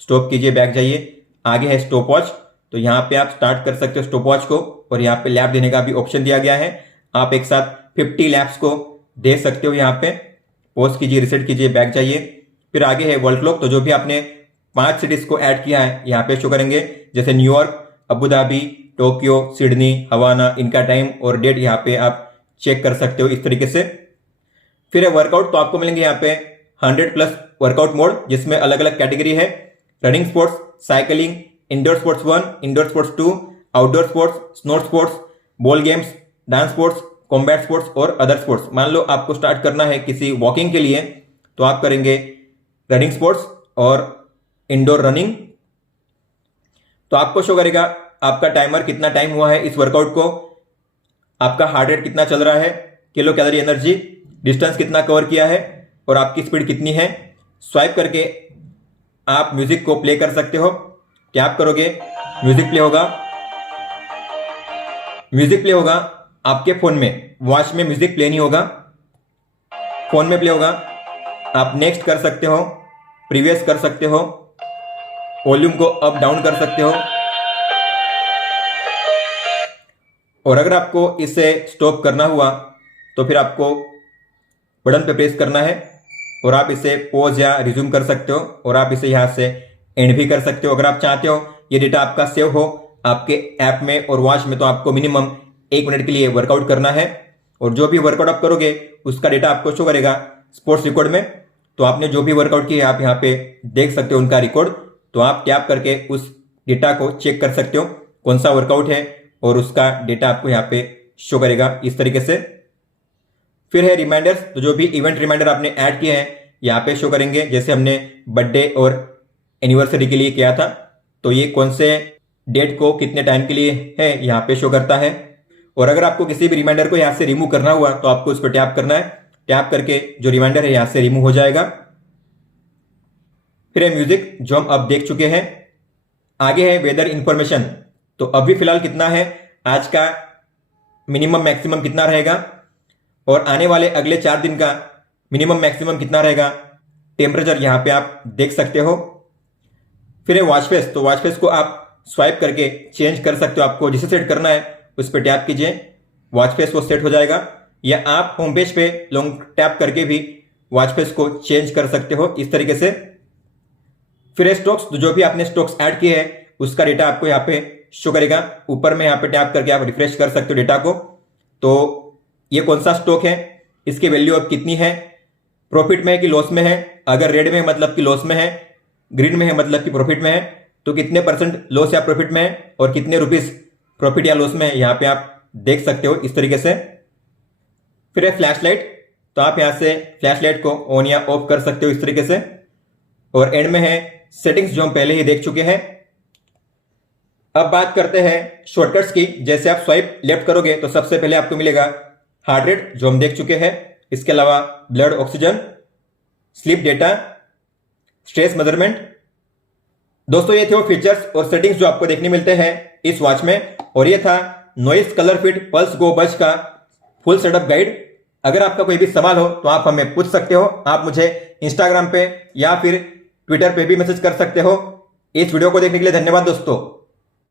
स्टॉप कीजिए, बैक जाइए। आगे है स्टॉप वॉच। तो यहाँ पे आप स्टार्ट कर सकते हो स्टॉप वॉच को और यहाँ पे लैप देने का भी ऑप्शन दिया गया है। आप एक साथ 50 लैप्स को दे सकते हो। यहाँ पे पॉज कीजिए, रिसेट कीजिए, बैक जाइए। फिर आगे है वर्ल्ड क्लॉक। तो जो भी आपने 5 सिटीज को ऐड किया है यहाँ पे शो करेंगे, जैसे New York, Abu Dhabi, Tokyo, Sydney, Havana, इनका टाइम और डेट यहाँ पे आप चेक कर सकते हो इस तरीके से। फिर है वर्कआउट। तो आपको मिलेंगे यहाँ पे 100+ वर्कआउट मोड, जिसमें अलग अलग कैटेगरी है। Running sports, cycling, indoor sports 1, indoor sports 2, outdoor sports, snow sports, ball games, dance sports, combat sports और अदर स्पोर्ट्स। मान लो आपको स्टार्ट करना है किसी वॉकिंग के लिए तो आप करेंगे रनिंग स्पोर्ट्स और इंडोर रनिंग। तो आपको शो करेगा आपका टाइमर, कितना टाइम हुआ है इस वर्कआउट को, आपका हार्ट रेट कितना चल रहा है, किलो कैलोरी एनर्जी, डिस्टेंस कितना कवर किया है और आपकी स्पीड कितनी है। स्वाइप करके आप म्यूजिक को प्ले कर सकते हो। टैप करोगे, म्यूजिक प्ले होगा। म्यूजिक प्ले होगा आपके फोन में, वॉच में म्यूजिक प्ले नहीं होगा, फोन में प्ले होगा। आप नेक्स्ट कर सकते हो, प्रीवियस कर सकते हो, वॉल्यूम को अप डाउन कर सकते हो। और अगर आपको इसे स्टॉप करना हुआ तो फिर आपको बटन पे प्रेस करना है और आप इसे पॉज या रिज्यूम कर सकते हो और आप इसे यहां से एंड भी कर सकते हो। अगर आप चाहते हो ये डेटा आपका सेव हो आपके ऐप में और वॉच में, तो आपको मिनिमम 1 मिनट के लिए वर्कआउट करना है और जो भी वर्कआउट आप करोगे उसका डेटा आपको शो करेगा स्पोर्ट्स रिकॉर्ड में। तो आपने जो भी वर्कआउट किया आप यहाँ पे देख सकते हो उनका रिकॉर्ड। तो आप टैप करके उस डेटा को चेक कर सकते हो कौन सा वर्कआउट है और उसका डेटा आपको यहाँ पे शो करेगा इस तरीके से। फिर है रिमाइंडर्स। तो जो भी इवेंट रिमाइंडर आपने ऐड किए हैं यहाँ पे शो करेंगे, जैसे हमने बर्थडे और एनिवर्सरी के लिए किया था तो ये कौन से डेट को कितने टाइम के लिए है यहाँ पे शो करता है। और अगर आपको किसी भी रिमाइंडर को यहाँ से रिमूव करना हुआ तो आपको उस पर टैप करना है, टैप करके जो रिमाइंडर है यहाँ से रिमूव हो जाएगा। फिर है म्यूजिक, जो हम अब देख चुके हैं। आगे है वेदर इंफॉर्मेशन। तो अभी फिलहाल कितना है, आज का मिनिमम मैक्सिमम कितना रहेगा और आने वाले अगले 4 दिन का मिनिमम मैक्सिमम कितना रहेगा, टेम्परेचर यहाँ पे आप देख सकते हो। फिर है वॉच फेस। तो वॉच फेस को आप स्वाइप करके चेंज कर सकते हो। आपको जिसे सेट करना है उस पर टैप कीजिए, वॉच फेस वो सेट हो जाएगा। या आप होम पेज पे लॉन्ग टैप करके भी वॉच फेस को चेंज कर सकते हो इस तरीके से। फिर है स्टॉक्स। तो जो भी आपने स्टॉक्स ऐड किए हैं उसका डेटा आपको यहाँ पे शो करेगा। ऊपर में यहाँ पे टैप करके आप रिफ्रेश कर सकते हो डेटा को। तो ये कौन सा स्टॉक है, इसकी वैल्यू अब कितनी है, प्रॉफिट में है कि लॉस में है। अगर रेड में है मतलब कि लॉस में है, ग्रीन में है मतलब कि प्रॉफिट में है। तो कितने परसेंट लॉस या प्रॉफिट में है और कितने रुपीस प्रॉफिट या लॉस में है यहाँ पे आप देख सकते हो इस तरीके से। फिर है फ्लैश लाइट। तो आप यहाँ से फ्लैश लाइट को ऑन या ऑफ कर सकते हो इस तरीके से। और एंड में है सेटिंग्स, जो हम पहले ही देख चुके हैं। अब बात करते हैं शॉर्टकट्स की। जैसे आप स्वाइप लेफ्ट करोगे तो सबसे पहले आपको मिलेगा हार्ट रेट, जो हम देख चुके हैं। इसके अलावा blood oxygen, sleep data, stress measurement. दोस्तों ये थे वो फीचर्स और सेटिंग्स जो आपको देखने मिलते हैं इस वॉच में। और ये था नॉइस कलर फिट पल्स गो बज का फुल सेटअप गाइड। अगर आपका कोई भी सवाल हो तो आप हमें पूछ सकते हो। आप मुझे इंस्टाग्राम पे या फिर ट्विटर पे भी मैसेज कर सकते हो। इस वीडियो को देखने के लिए धन्यवाद दोस्तों।